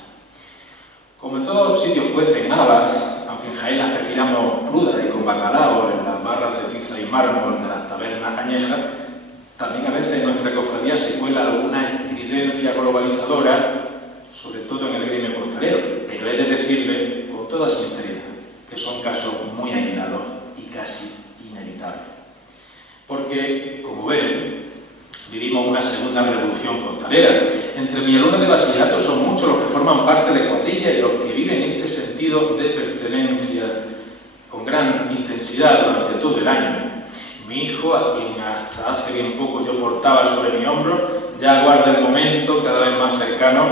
Como en todos los sitios cuecen habas, aunque en Jaén las prefiramos crudas y con bacalao en las barras de tiza y mármol de las tabernas añejas, también a veces en nuestra cofradía se cuela alguna estridencia globalizadora, sobre todo en el gremio costalero, pero he de decirle con toda sinceridad que son casos muy aislados y casi inevitables. Porque, como ven, vivimos una segunda revolución costalera. Entre mis alumnos de bachillerato son muchos los que forman parte de cuadrillas y los que viven este sentido de pertenencia con gran intensidad durante todo el año. Mi hijo, a quien hasta hace bien poco yo portaba sobre mi hombro, ya aguarda el momento cada vez más cercano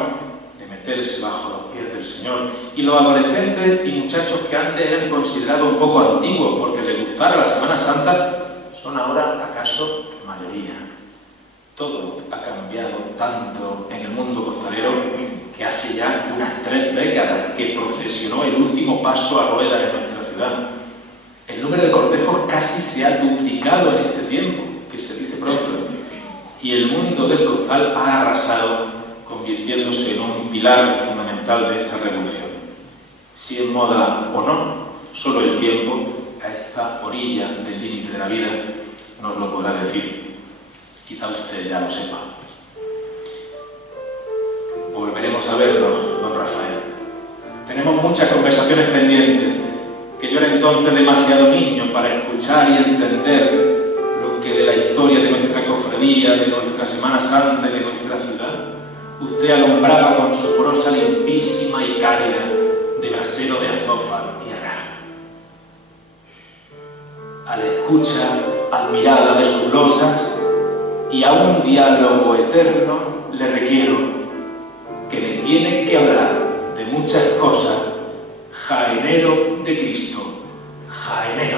de meterse bajo los pies del Señor. Y los adolescentes y muchachos que antes eran considerados un poco antiguos porque les gustara la Semana Santa, son ahora acaso mayoría. Todo ha cambiado tanto en el mundo costalero que hace ya unas 3 décadas que procesionó el último paso a ruedas en nuestra ciudad. El número de cortejos casi se ha duplicado en este tiempo, que se dice pronto, y el mundo del costal ha arrasado, convirtiéndose en un pilar fundamental de esta revolución. Si es moda o no, solo el tiempo, a esta orilla del límite de la vida, nos lo podrá decir. Quizá usted ya lo sepa. Volveremos a vernos, don Rafael. Tenemos muchas conversaciones pendientes, que yo era entonces demasiado niño para escuchar y entender lo que de la historia de nuestra cofradía, de nuestra Semana Santa y de nuestra ciudad, usted alumbraba con su prosa limpísima y cálida de brasero de azófar y arrá. A la escucha admirada de sus losas y a un diálogo eterno le requiero que me tiene que hablar de muchas cosas. Jaenero de Cristo, jaenero.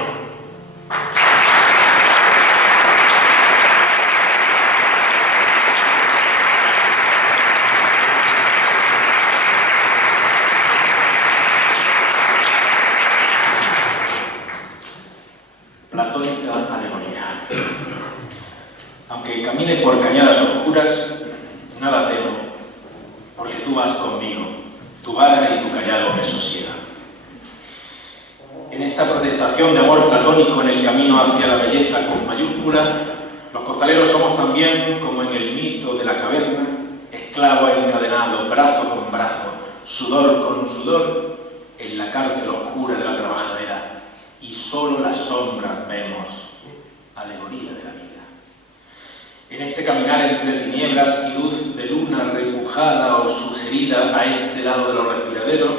Platónica alegoría. Aunque camine por cañadas oscuras, nada temo, porque tú vas conmigo, tu vara y tu callado me sosiegan. En En esta protestación de amor platónico en el camino hacia la belleza con mayúscula, los costaleros somos también, como en el mito de la caverna, esclavos encadenados, brazo con brazo, sudor con sudor, en la cárcel oscura de la trabajadera, y solo las sombras vemos, alegoría de la vida. En este caminar entre tinieblas y luz de luna repujada o sugerida a este lado de los respiraderos,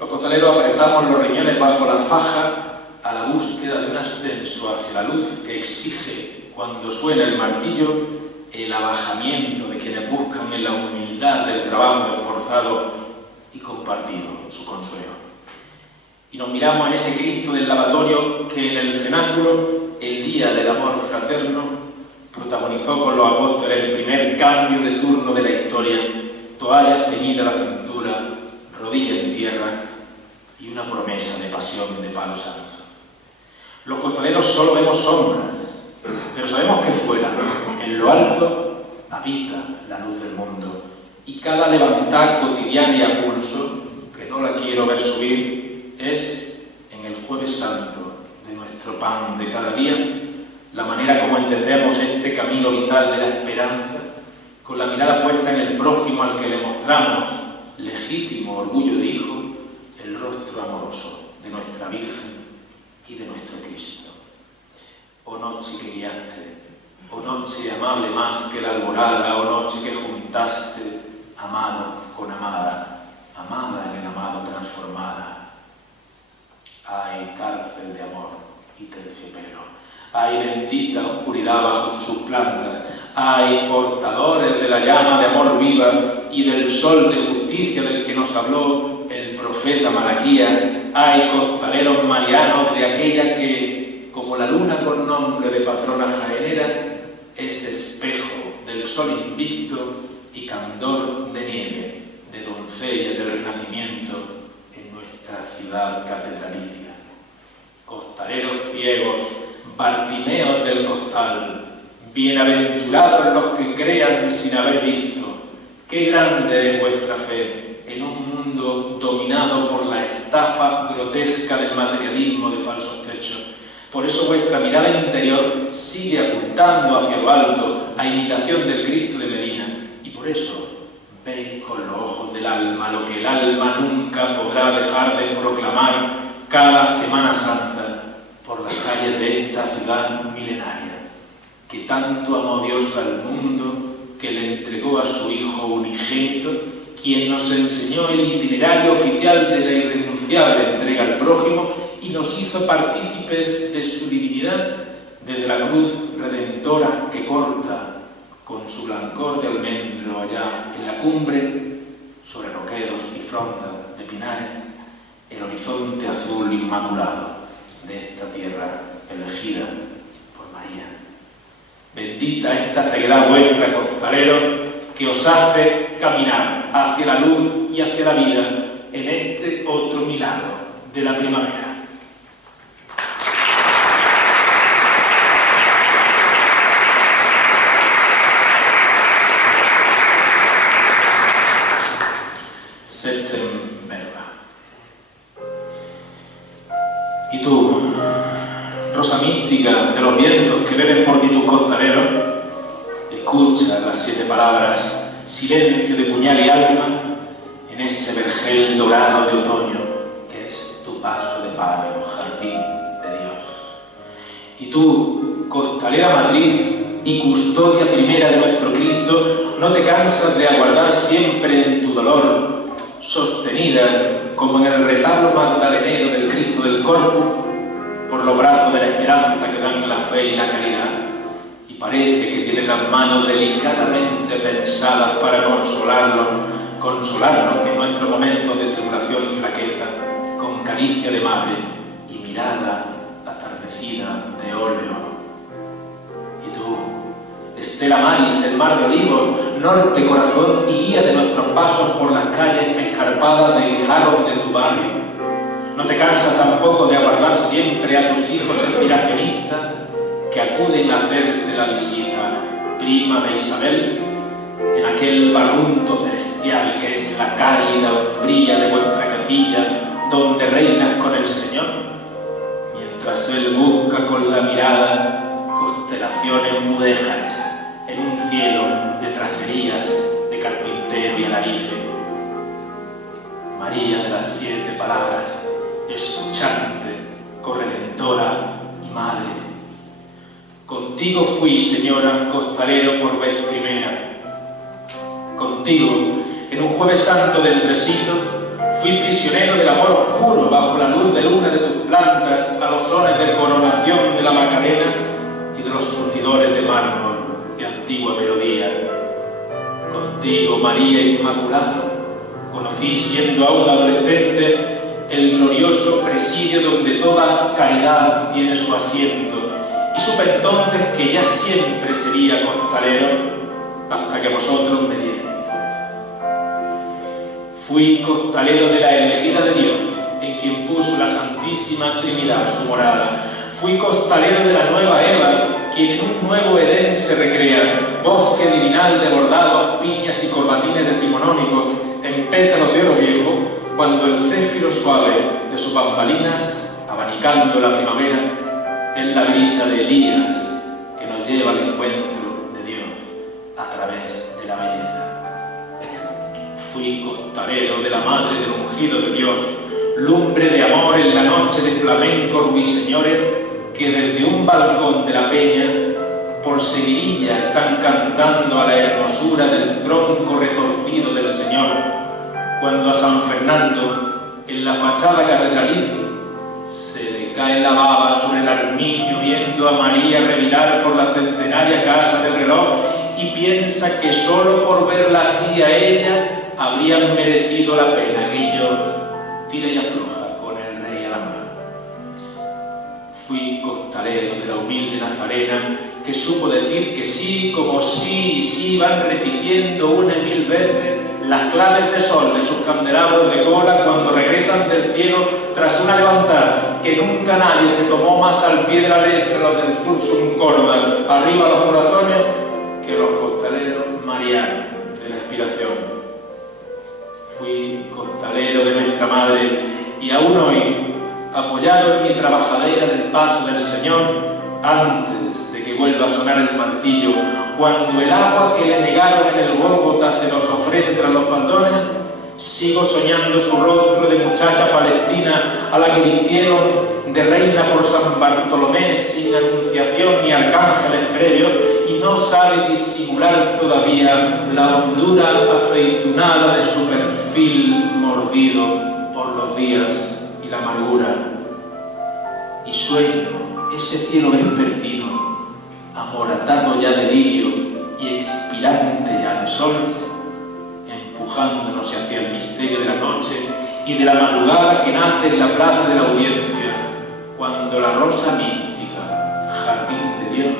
los costaleros apretamos los riñones bajo la faja a la búsqueda de un ascenso hacia la luz que exige, cuando suena el martillo, el abajamiento de quienes buscan en la humildad del trabajo esforzado y compartido su consuelo. Y nos miramos en ese Cristo del lavatorio que en el cenáculo, el día del amor fraterno, protagonizó con los apóstoles el primer cambio de turno de la historia, toalla ceñida a la cintura, rodilla en tierra y una promesa de pasión de palo santo. Los costaleros solo vemos sombras, pero sabemos que fuera, en lo alto, habita la luz del mundo, y cada levantada cotidiana y a pulso, que no la quiero ver subir, es en el Jueves Santo de nuestro pan de cada día, la manera como entendemos este camino vital de la esperanza, con la mirada puesta en el prójimo al que le mostramos, legítimo orgullo de hijo, el rostro amoroso de nuestra Virgen y de nuestro Cristo. Oh noche que guiaste, oh noche amable más que la alborada, oh noche que juntaste amado con amada, amada en el amado transformada. Ay, cárcel de amor y terciopelo, ay, bendita oscuridad bajo sus plantas, ay, portadores de la llama de amor viva y del sol de justicia del que nos habló el profeta Malaquías, ay, costaleros marianos de aquella que, como la luna con nombre de patrona jaenera, es espejo del sol invicto y candor de nieve, de doncella del Renacimiento en nuestra ciudad catedralicia. Costaleros ciegos, Bartimeos del costal, bienaventurados los que crean sin haber visto. Qué grande es vuestra fe en un mundo dominado por la estafa grotesca del materialismo de falsos techos. Por eso vuestra mirada interior sigue apuntando hacia lo alto, a imitación del Cristo de Medina. Y por eso veis con los ojos del alma lo que el alma nunca podrá dejar de proclamar cada Semana Santa por las calles de esta ciudad milenaria, que tanto amó Dios al mundo, que le entregó a su Hijo unigénito, quien nos enseñó el itinerario oficial de la irrenunciable entrega al prójimo y nos hizo partícipes de su divinidad desde la cruz redentora que corta con su blancor de almendro allá en la cumbre, sobre roquedos y frondas de pinares, el horizonte azul inmaculado de esta tierra elegida por María. Bendita esta ceguedad vuestra, costaleros, que os hace caminar hacia la luz y hacia la vida en este otro milagro de la primavera. Y tú, rosa mística de los vientos que beben por ti tus costaleros, escucha las 7 palabras, silencio de puñal y alma, en ese vergel dorado de otoño que es tu paso de palo, jardín de Dios. Y tú, costalera matriz y custodia primera de nuestro Cristo, no te cansas de aguardar siempre en tu dolor, sostenida como en el retablo magdalenero del Cristo del Corpus, por los brazos de la esperanza que dan la fe y la caridad, y parece que tiene las manos delicadamente pensadas para consolarnos en nuestros momentos de tribulación y flaqueza, con caricia de madre y mirada atardecida de óleo. Y tú, Estela Maris del Mar de Olivos, norte, corazón y guía de nuestros pasos por las calles escarpadas de guijarros de tu barrio. No te cansas tampoco de aguardar siempre a tus hijos aspiracionistas que acuden a hacerte la visita, prima de Isabel, en aquel barrunto celestial que es la cálida umbría de vuestra capilla, donde reinas con el Señor. mientras él busca con la mirada constelaciones mudéjares en un cielo de tracerías, de carpintero y alarife. María de las 7 palabras, escuchante, corredentora y madre. Contigo fui, señora, costalero por vez primera. Contigo, en un jueves santo de entre siglos, fui prisionero del amor oscuro bajo la luz de luna de tus plantas, a los sones de coronación de la Macarena y de los surtidores de mármol de antigua melodía. Contigo, María Inmaculada, conocí, siendo aún adolescente, el glorioso presidio donde toda caridad tiene su asiento, y supe entonces que ya siempre sería costalero hasta que vosotros me dierais mi fuerza. Fui costalero de la elegida de Dios, en quien puso la Santísima Trinidad su morada. Fui costalero de la nueva Eva, quien en un nuevo Edén se recrea, bosque divinal de bordados, piñas y corbatines decimonónicos en pétalos de oro viejo, cuando el céfiro suave de sus bambalinas, abanicando la primavera, es la brisa de Elías que nos lleva al encuentro de Dios a través de la belleza. Fui costalero de la madre del ungido de Dios, lumbre de amor en la noche de flamencos ruiseñores que desde un balcón de la peña por seguirilla están cantando a la hermosura del tronco retorcido del Señor, cuando a San Fernando, en la fachada catedralicia, se le cae la baba sobre el armiño viendo a María revirar por la centenaria casa del reloj y piensa que solo por verla así a ella habrían merecido la pena aquellos tira y afloja con el rey a la mano. Fui costalero de la humilde nazarena que supo decir que sí, como sí y sí van repitiendo una y mil veces las claves de sol de sus candelabros de cola cuando regresan del cielo tras una levantada que nunca nadie se tomó más al pie de la letra los del Sursum Corda, arriba los corazones, que los costaleros marianos de la inspiración. Fui costalero de nuestra madre y aún hoy, apoyado en mi trabajadera del paso del Señor, antes de que vuelva a sonar el martillo, cuando el agua que le negaron en el Gólgota se nos ofrece tras los faldones, sigo soñando su rostro de muchacha palestina a la que vistieron de reina por San Bartolomé sin anunciación ni arcángeles previos, y no sabe disimular todavía la hondura aceitunada de su perfil mordido por los días y la amargura. Y sueño ese cielo vespertino, amoratado ya de lirio y expirante ya de sol, empujándonos hacia el misterio de la noche y de la madrugada que nace en la plaza de la audiencia, cuando la rosa mística, jardín de Dios,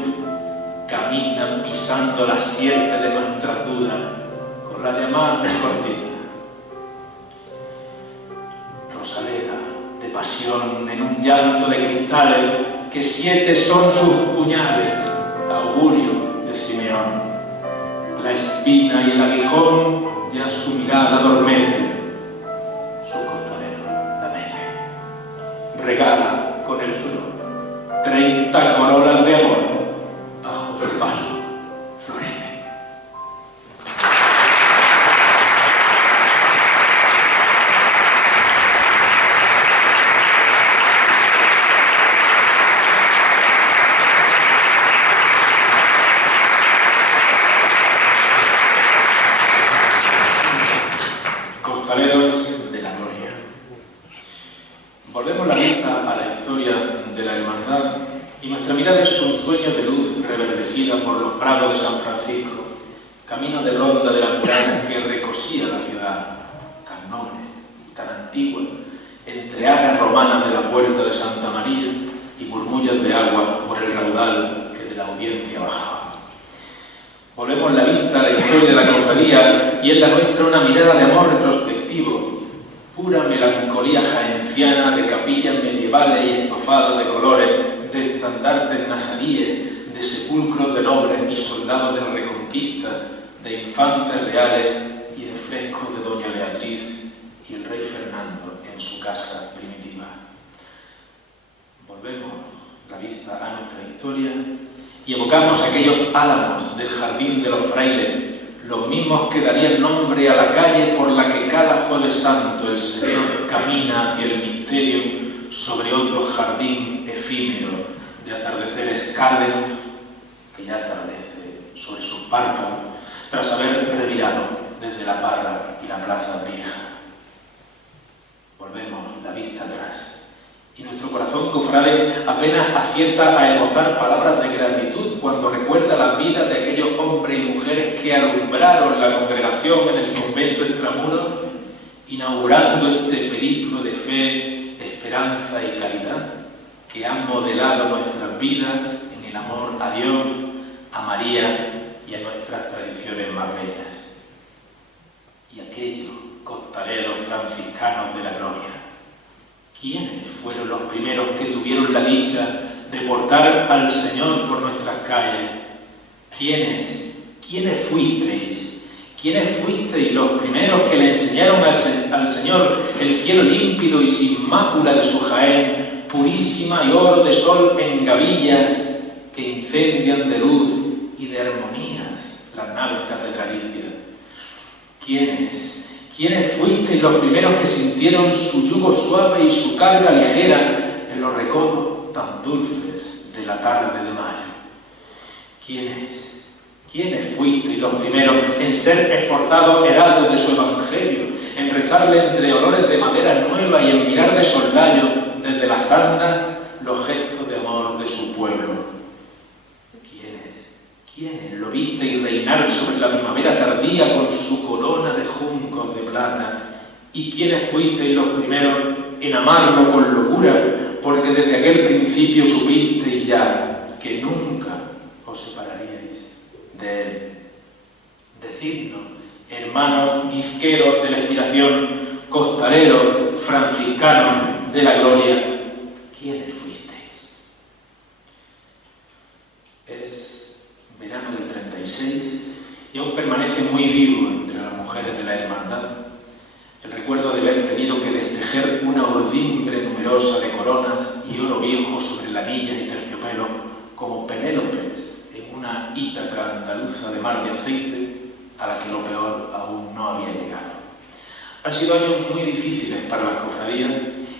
camina pisando la sierpe de nuestras dudas con la llamada cortita. Rosaleda, de pasión en un llanto de cristales, que 7 son sus puñales, augurio de Simeón. La espina y el aguijón ya su mirada adormece, su costalero la mece. Regala con el suelo 30 corolas de amor, bajo su paso florece. Costaleros de la gloria. Volvemos la vista a la historia de la hermandad y nuestra mirada es un sueño de luz reverdecida por los prados de San Francisco, camino de ronda de la muralla que recosía la ciudad, tan noble, tan antigua, entre aras romanas de la puerta de Santa María y murmullos de agua por el raudal que de la audiencia bajaba. Volvemos la vista a la historia de la cofradía y es la nuestra una mirada de amor retrospectivo, pura melancolía jaenciana de capillas medievales y estofadas de colores, de estandartes nazaríes, de sepulcros de nobles y soldados de la Reconquista, de infantes reales y de frescos de doña Beatriz y el rey Fernando en su casa primitiva. Volvemos aquellos álamos del jardín de los frailes, los mismos que darían nombre a la calle por la que cada Jueves Santo el Señor camina hacia el misterio sobre otro jardín efímero de atardeceres cálidos que ya atardece sobre sus párpados tras haber revirado desde la parra y la plaza vieja. Volvemos la vista atrás y nuestro corazón cofrade apenas acierta a esbozar palabras de gratitud cuando recuerda la vida de aquellos hombres y mujeres que alumbraron la congregación en el convento extramuros, inaugurando este periplo de fe, esperanza y caridad que han modelado nuestras vidas en el amor a Dios, a María y a nuestras tradiciones más bellas. Y aquellos costaleros franciscanos de la gloria, ¿quiénes fueron los primeros que tuvieron la dicha de portar al Señor por nuestras calles? ¿Quiénes fuisteis? ¿Quiénes fuisteis los primeros que le enseñaron al Señor el cielo límpido y sin mácula de su Jaén, purísima y oro de sol en gavillas que incendian de luz y de armonías las naves catedralicias? ¿Quiénes fuisteis los primeros que sintieron su yugo suave y su carga ligera en los recodos tan dulces de la tarde de mayo? ¿Quiénes fuisteis los primeros en ser esforzados heraldos de su evangelio, en rezarle entre olores de madera nueva y en mirar de soslayo desde las andas los gestos de amor de su pueblo? ¿Quiénes lo visteis reinar sobre la primavera tardía con su corona de juncos de plata? ¿Y quiénes fuisteis los primeros en amarlo con locura, porque desde aquel principio supisteis ya que nunca os separaríais de él? Decidnos, hermanos guizqueros de la inspiración, costaleros franciscanos de la gloria, ¿quiénes fuisteis? Es verano del 36 y aún permanece muy vivo entre las mujeres de la hermandad el recuerdo de haber tenido que destejer una urdimbre numerosa de coronas y oro viejo sobre lanillas y terciopelo como Penélopes en una Ítaca andaluza de mar de aceite a la que lo peor aún no había llegado. Han sido años muy difíciles para las cofradías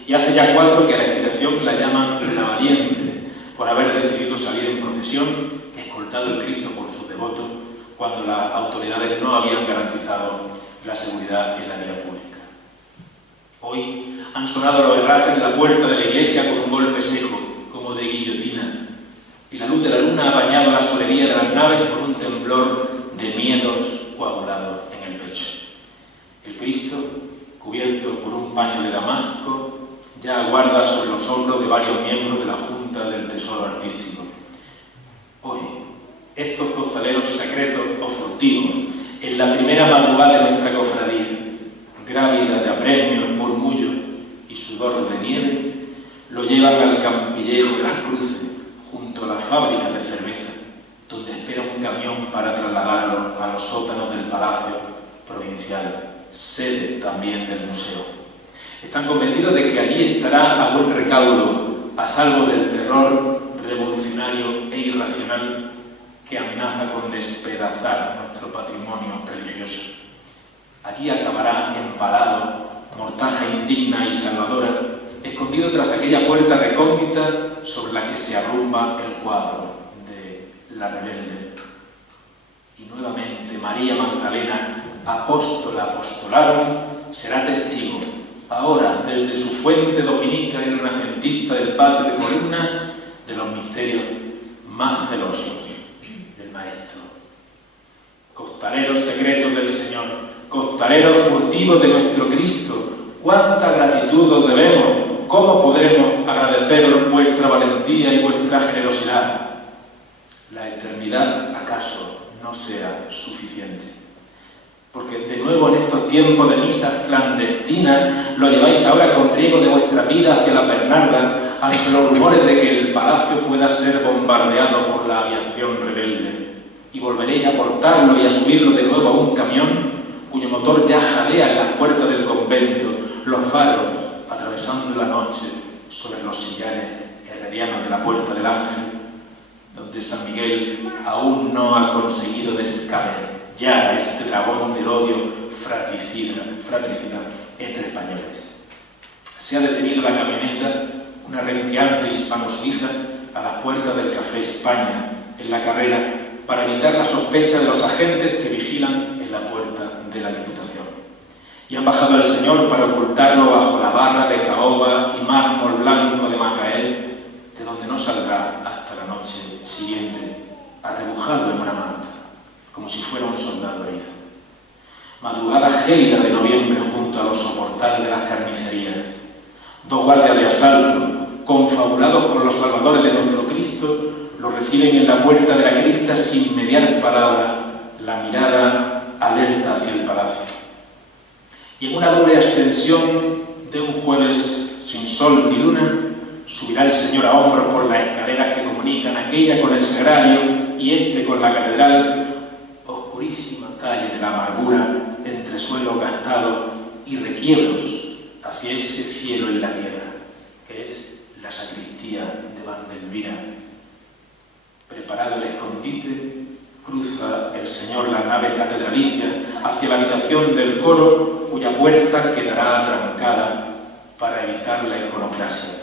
y hace ya 4 que a la inspiración la llaman la valiente por haber decidido salir en procesión escoltado el Cristo por sus devotos cuando las autoridades no habían garantizado la seguridad en la vía pública. Hoy han sonado los herrajes de la puerta de la iglesia con un golpe seco, como de guillotina, y la luz de la luna ha bañado la solería de las naves con un temblor de miedos coagulados en el pecho. El Cristo, cubierto por un paño de damasco, ya aguarda sobre los hombros de varios miembros de la Junta del Tesoro Artístico. Hoy, estos costaleros secretos o furtivos, en la primera madrugada de nuestra cofradía, grávida de apremios, murmullos y sudor de nieve, lo llevan al campillejo de las Cruces, junto a la fábrica de cerveza, donde espera un camión para trasladarlo a los sótanos del Palacio Provincial, sede también del museo. Están convencidos de que allí estará a buen recaudo, a salvo del terror revolucionario e irracional que amenaza con despedazar nuestro patrimonio religioso. Allí acabará empalado, mortaja indigna y salvadora, escondido tras aquella puerta recóndita sobre la que se arrumba el cuadro de la rebelde. Y nuevamente María Magdalena, apóstola apostolarum, será testigo, ahora desde su fuente dominica y renacentista del patio de columnas, de los misterios más celosos del Maestro. Costaleros secretos del Señor, costaleros furtivos de nuestro Cristo, cuánta gratitud os debemos, cómo podremos agradeceros vuestra valentía y vuestra generosidad. La eternidad, acaso, no sea suficiente. Porque de nuevo en estos tiempos de misas clandestinas lo lleváis ahora con riego de vuestra vida hacia la Bernarda, ante los rumores de que el palacio pueda ser bombardeado por la aviación rebelde. Y volveréis a portarlo y a subirlo de nuevo a un camión cuyo motor ya jalea en las puertas del convento, los faros atravesando la noche sobre los sillares herrerianos de la Puerta del Ángel. donde San Miguel aún no ha conseguido descabellar a este dragón del odio fratricida entre españoles. Se ha detenido la camioneta, una renqueante hispano-suiza, a las puertas del Café España, en La Carrera, para evitar la sospecha de los agentes que vigilan en la puerta de la Diputación. Y han bajado al señor para ocultarlo bajo la barra de caoba y mármol blanco de Macael, de donde no saldrá hasta la noche siguiente, arrebujado en una manta, como si fuera un soldado herido. Madrugada gélida de noviembre junto a los soportales de las carnicerías. 2 guardias de asalto, confabulados con los salvadores de nuestro Cristo, lo reciben en la puerta de la cripta sin mediar palabra, la mirada alerta hacia el palacio. Y en una doble ascensión de un jueves sin sol ni luna, subirá el Señor a hombros por las escaleras que comunican aquella con el sagrario y este con la catedral, oscurísima calle de la amargura, entre suelo gastado y requiebros hacia ese cielo en la tierra, que es la sacristía de Valdelvira. Preparado el escondite, cruza el Señor la nave catedralicia hacia la habitación del coro, cuya puerta quedará atrancada para evitar la iconoclasia.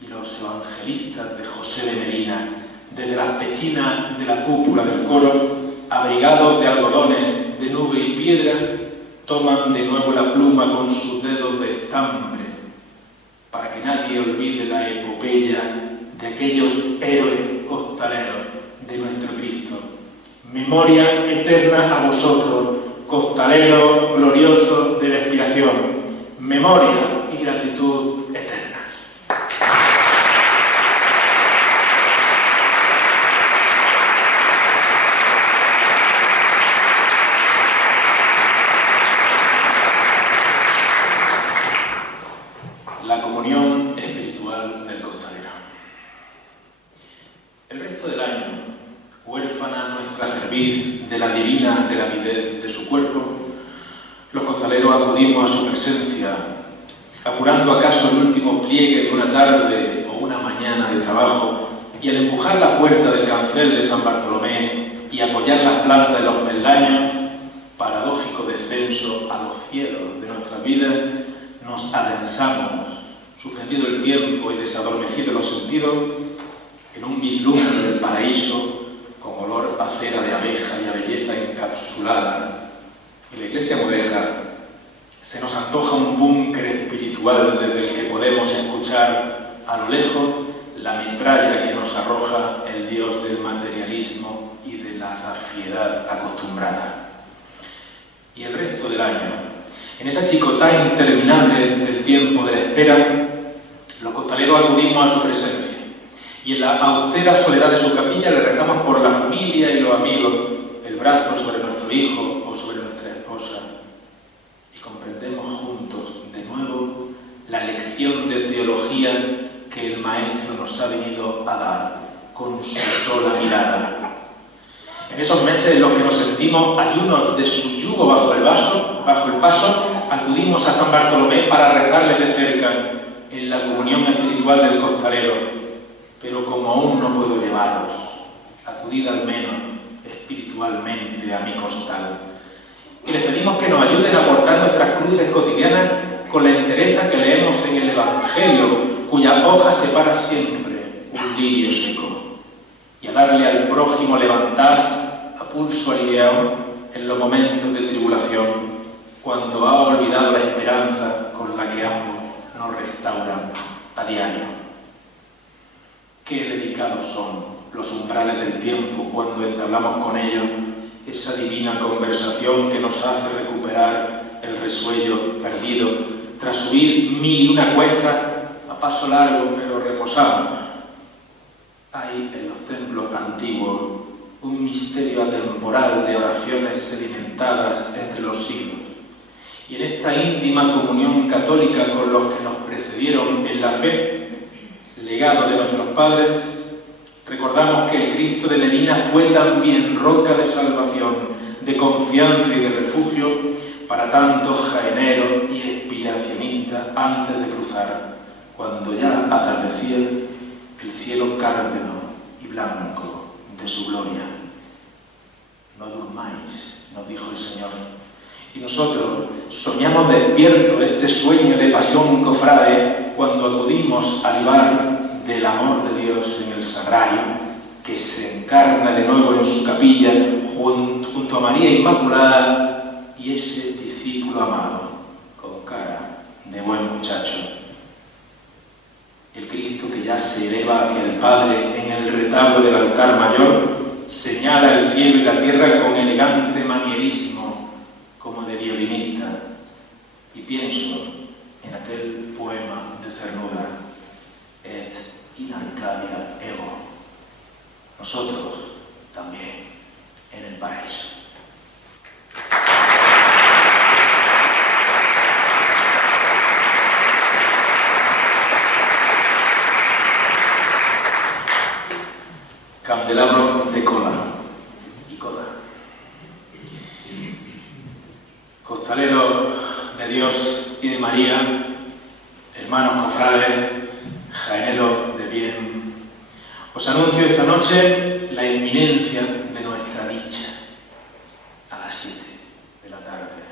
Y los evangelistas de José de Medina, desde las pechinas de la cúpula del coro, abrigados de algodones, de nube y piedra, toman de nuevo la pluma con sus dedos de estambre, para que nadie olvide la epopeya de aquellos héroes costaleros de nuestro Cristo. Memoria eterna a vosotros, costaleros gloriosos de la expiración. Memoria y gratitud eternas. La comunión espiritual del costalero. El resto del año, huérfana nuestra cerviz de la divina de la avidez de su cuerpo, los costaleros acudimos a su presencia, apurando acaso el último pliegue de una tarde o una mañana de trabajo, y al empujar la puerta del cancel de San Bartolomé y apoyar las plantas de los peldaños, paradójico descenso a los cielos de nuestras vidas, nos adensamos, suspendido el tiempo y desadormecido los sentidos, en un vislumbre del paraíso con olor a cera de abeja y a belleza encapsulada. En la iglesia modeja se nos antoja un búnker espiritual desde el que podemos escuchar a lo lejos la metralla que nos arroja el Dios del materialismo y de la zafiedad acostumbrada. Y el resto del año, en esa chicotá interminable del tiempo de la espera, los costaleros acudimos a su presencia y en la austera soledad de su capilla le rezamos por la familia y los amigos, el brazo sobre nuestro hijo o sobre nuestra esposa, y comprendemos juntos de nuevo la lección de teología que el Maestro nos ha venido a dar con su sola mirada. En esos meses en los que nos sentimos ayunos de su yugo bajo el paso, acudimos a San Bartolomé para rezarle de cerca en la comunión espiritual del costalero. Pero como aún no puedo llevaros, acudid al menos espiritualmente a mi costal. Y les pedimos que nos ayuden a portar nuestras cruces cotidianas con la entereza que leemos en el Evangelio, cuya hoja separa siempre un lirio seco, y a darle al prójimo levantar a pulso aliviado en los momentos de tribulación, cuando ha olvidado la esperanza con la que ambos nos restauran a diario. Qué delicados son los umbrales del tiempo cuando entablamos con ellos esa divina conversación que nos hace recuperar el resuello perdido tras subir 1001 cuestas a paso largo pero reposado. Hay en los templos antiguos un misterio atemporal de oraciones sedimentadas entre los siglos. Y en esta íntima comunión católica con los que nos precedieron en la fe, legado de nuestros padres, recordamos que el Cristo de Medina fue también roca de salvación, de confianza y de refugio para tantos jaeneros y expiracionistas antes de cruzar, cuando ya atardecía, el cielo cárdeno y blanco de su gloria. No durmáis, nos dijo el Señor. Y nosotros soñamos despiertos este sueño de pasión cofrade cuando acudimos al libar del amor de Dios en el sagrario, que se encarna de nuevo en su capilla junto a María Inmaculada y ese discípulo amado con cara de buen muchacho. El Cristo que ya se eleva hacia el Padre en el retablo del altar mayor señala el cielo y la tierra con elegante manierismo como de violinista, y pienso en aquel poema de Cernuda, Et in Arcadia ego, nosotros también en el paraíso. Candelabro de cola y coda. Costaleros de Dios y de María, hermanos cofrades, jaeneros de bien, os anuncio esta noche la inminencia de nuestra dicha a las 7 de la tarde.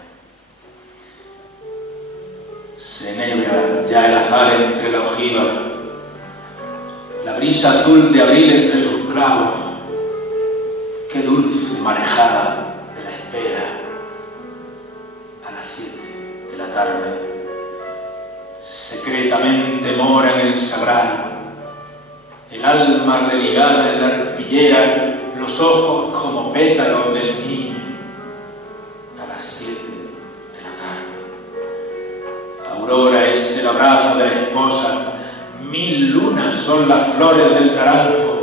Se enhebra ya el azar entre la ojiva, la brisa azul de abril entre sus clavos. Qué dulce marejada de la espera. A las 7 de la tarde, secretamente mora en el sagrario, el alma religada en la arpillera, los ojos como pétalos del niño. A las 7 de la tarde, aurora es el abrazo de la esposa, 1000 lunas son las flores del naranjo,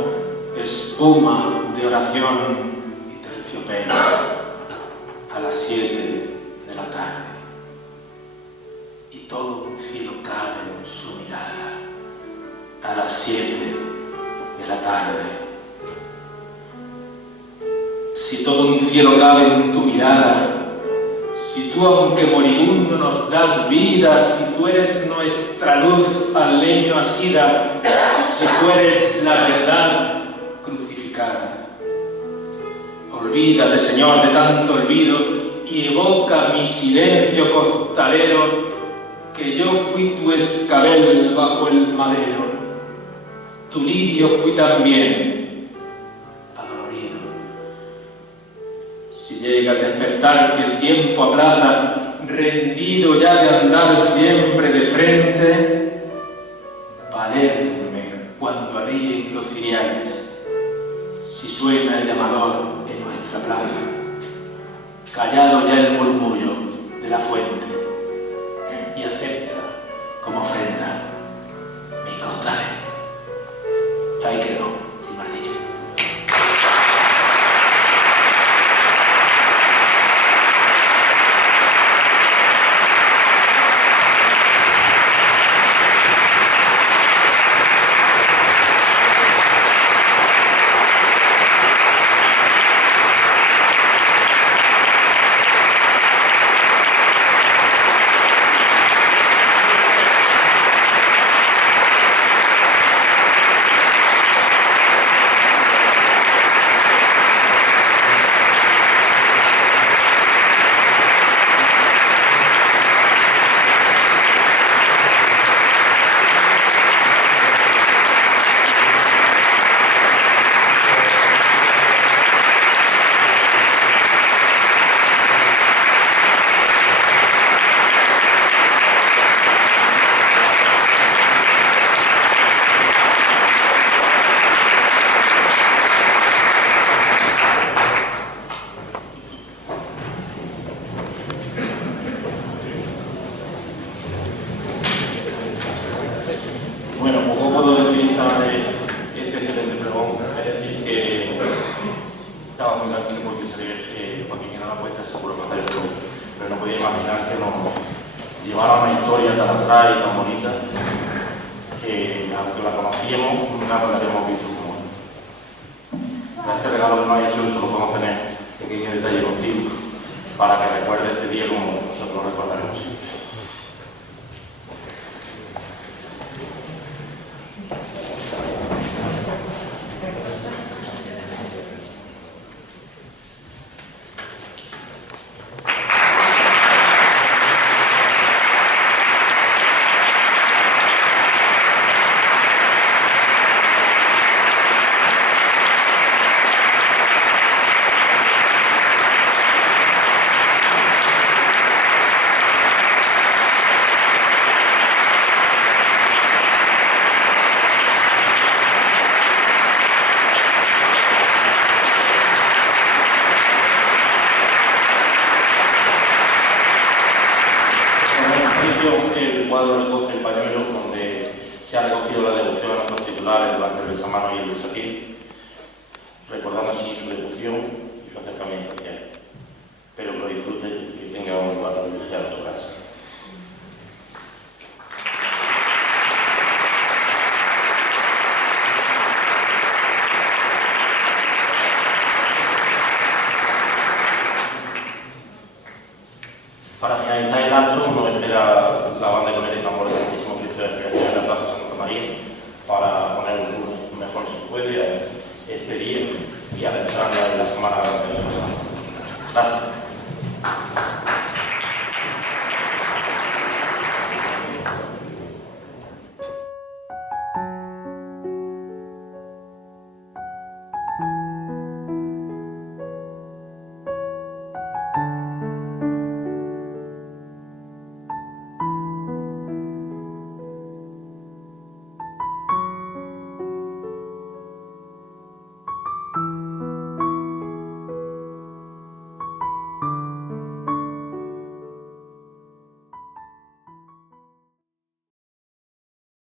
espuma de oración y terciopelo. A las 7 de la tarde, y todo un cielo cabe en su mirada. A las 7 de la tarde. Si todo un cielo cabe en tu mirada, si tú aunque moribundo nos das vida, si tú eres nuestra luz al leño asida, si tú eres la verdad crucificada, olvídate, Señor, de tanto olvido y evoca mi silencio costalero, que yo fui tu escabel bajo el madero, tu lirio fui también adolorido. Si llega a despertarte el tiempo a plaza, rendido ya de andar siempre de frente, valerme cuando arríen los ciriales, si suena el llamador en nuestra plaza, callado ya el murmullo de la fuente, y acepta como ofrenda mis costales. Ahí quedó, sin martillo. llevara una historia tan atrás y tan bonita que, aunque la conocíamos, nunca la habíamos visto como esta. Este regalo que nos ha hecho solo podemos tener pequeño detalle contigo para que recuerde este día como nosotros lo recordaremos. continuación el cuadro recoge el pañuelo donde se ha recogido la devoción a nuestros titulares durante el besamano y el besapié, recordando así su devoción y su acercamiento hacia él. Espero que lo disfruten y que tengan un lugar donde desear su casa. Para finalizar el acto nos espera la banda con el tambor del Santísimo Cristo de la Expiración en la Plaza Santa María.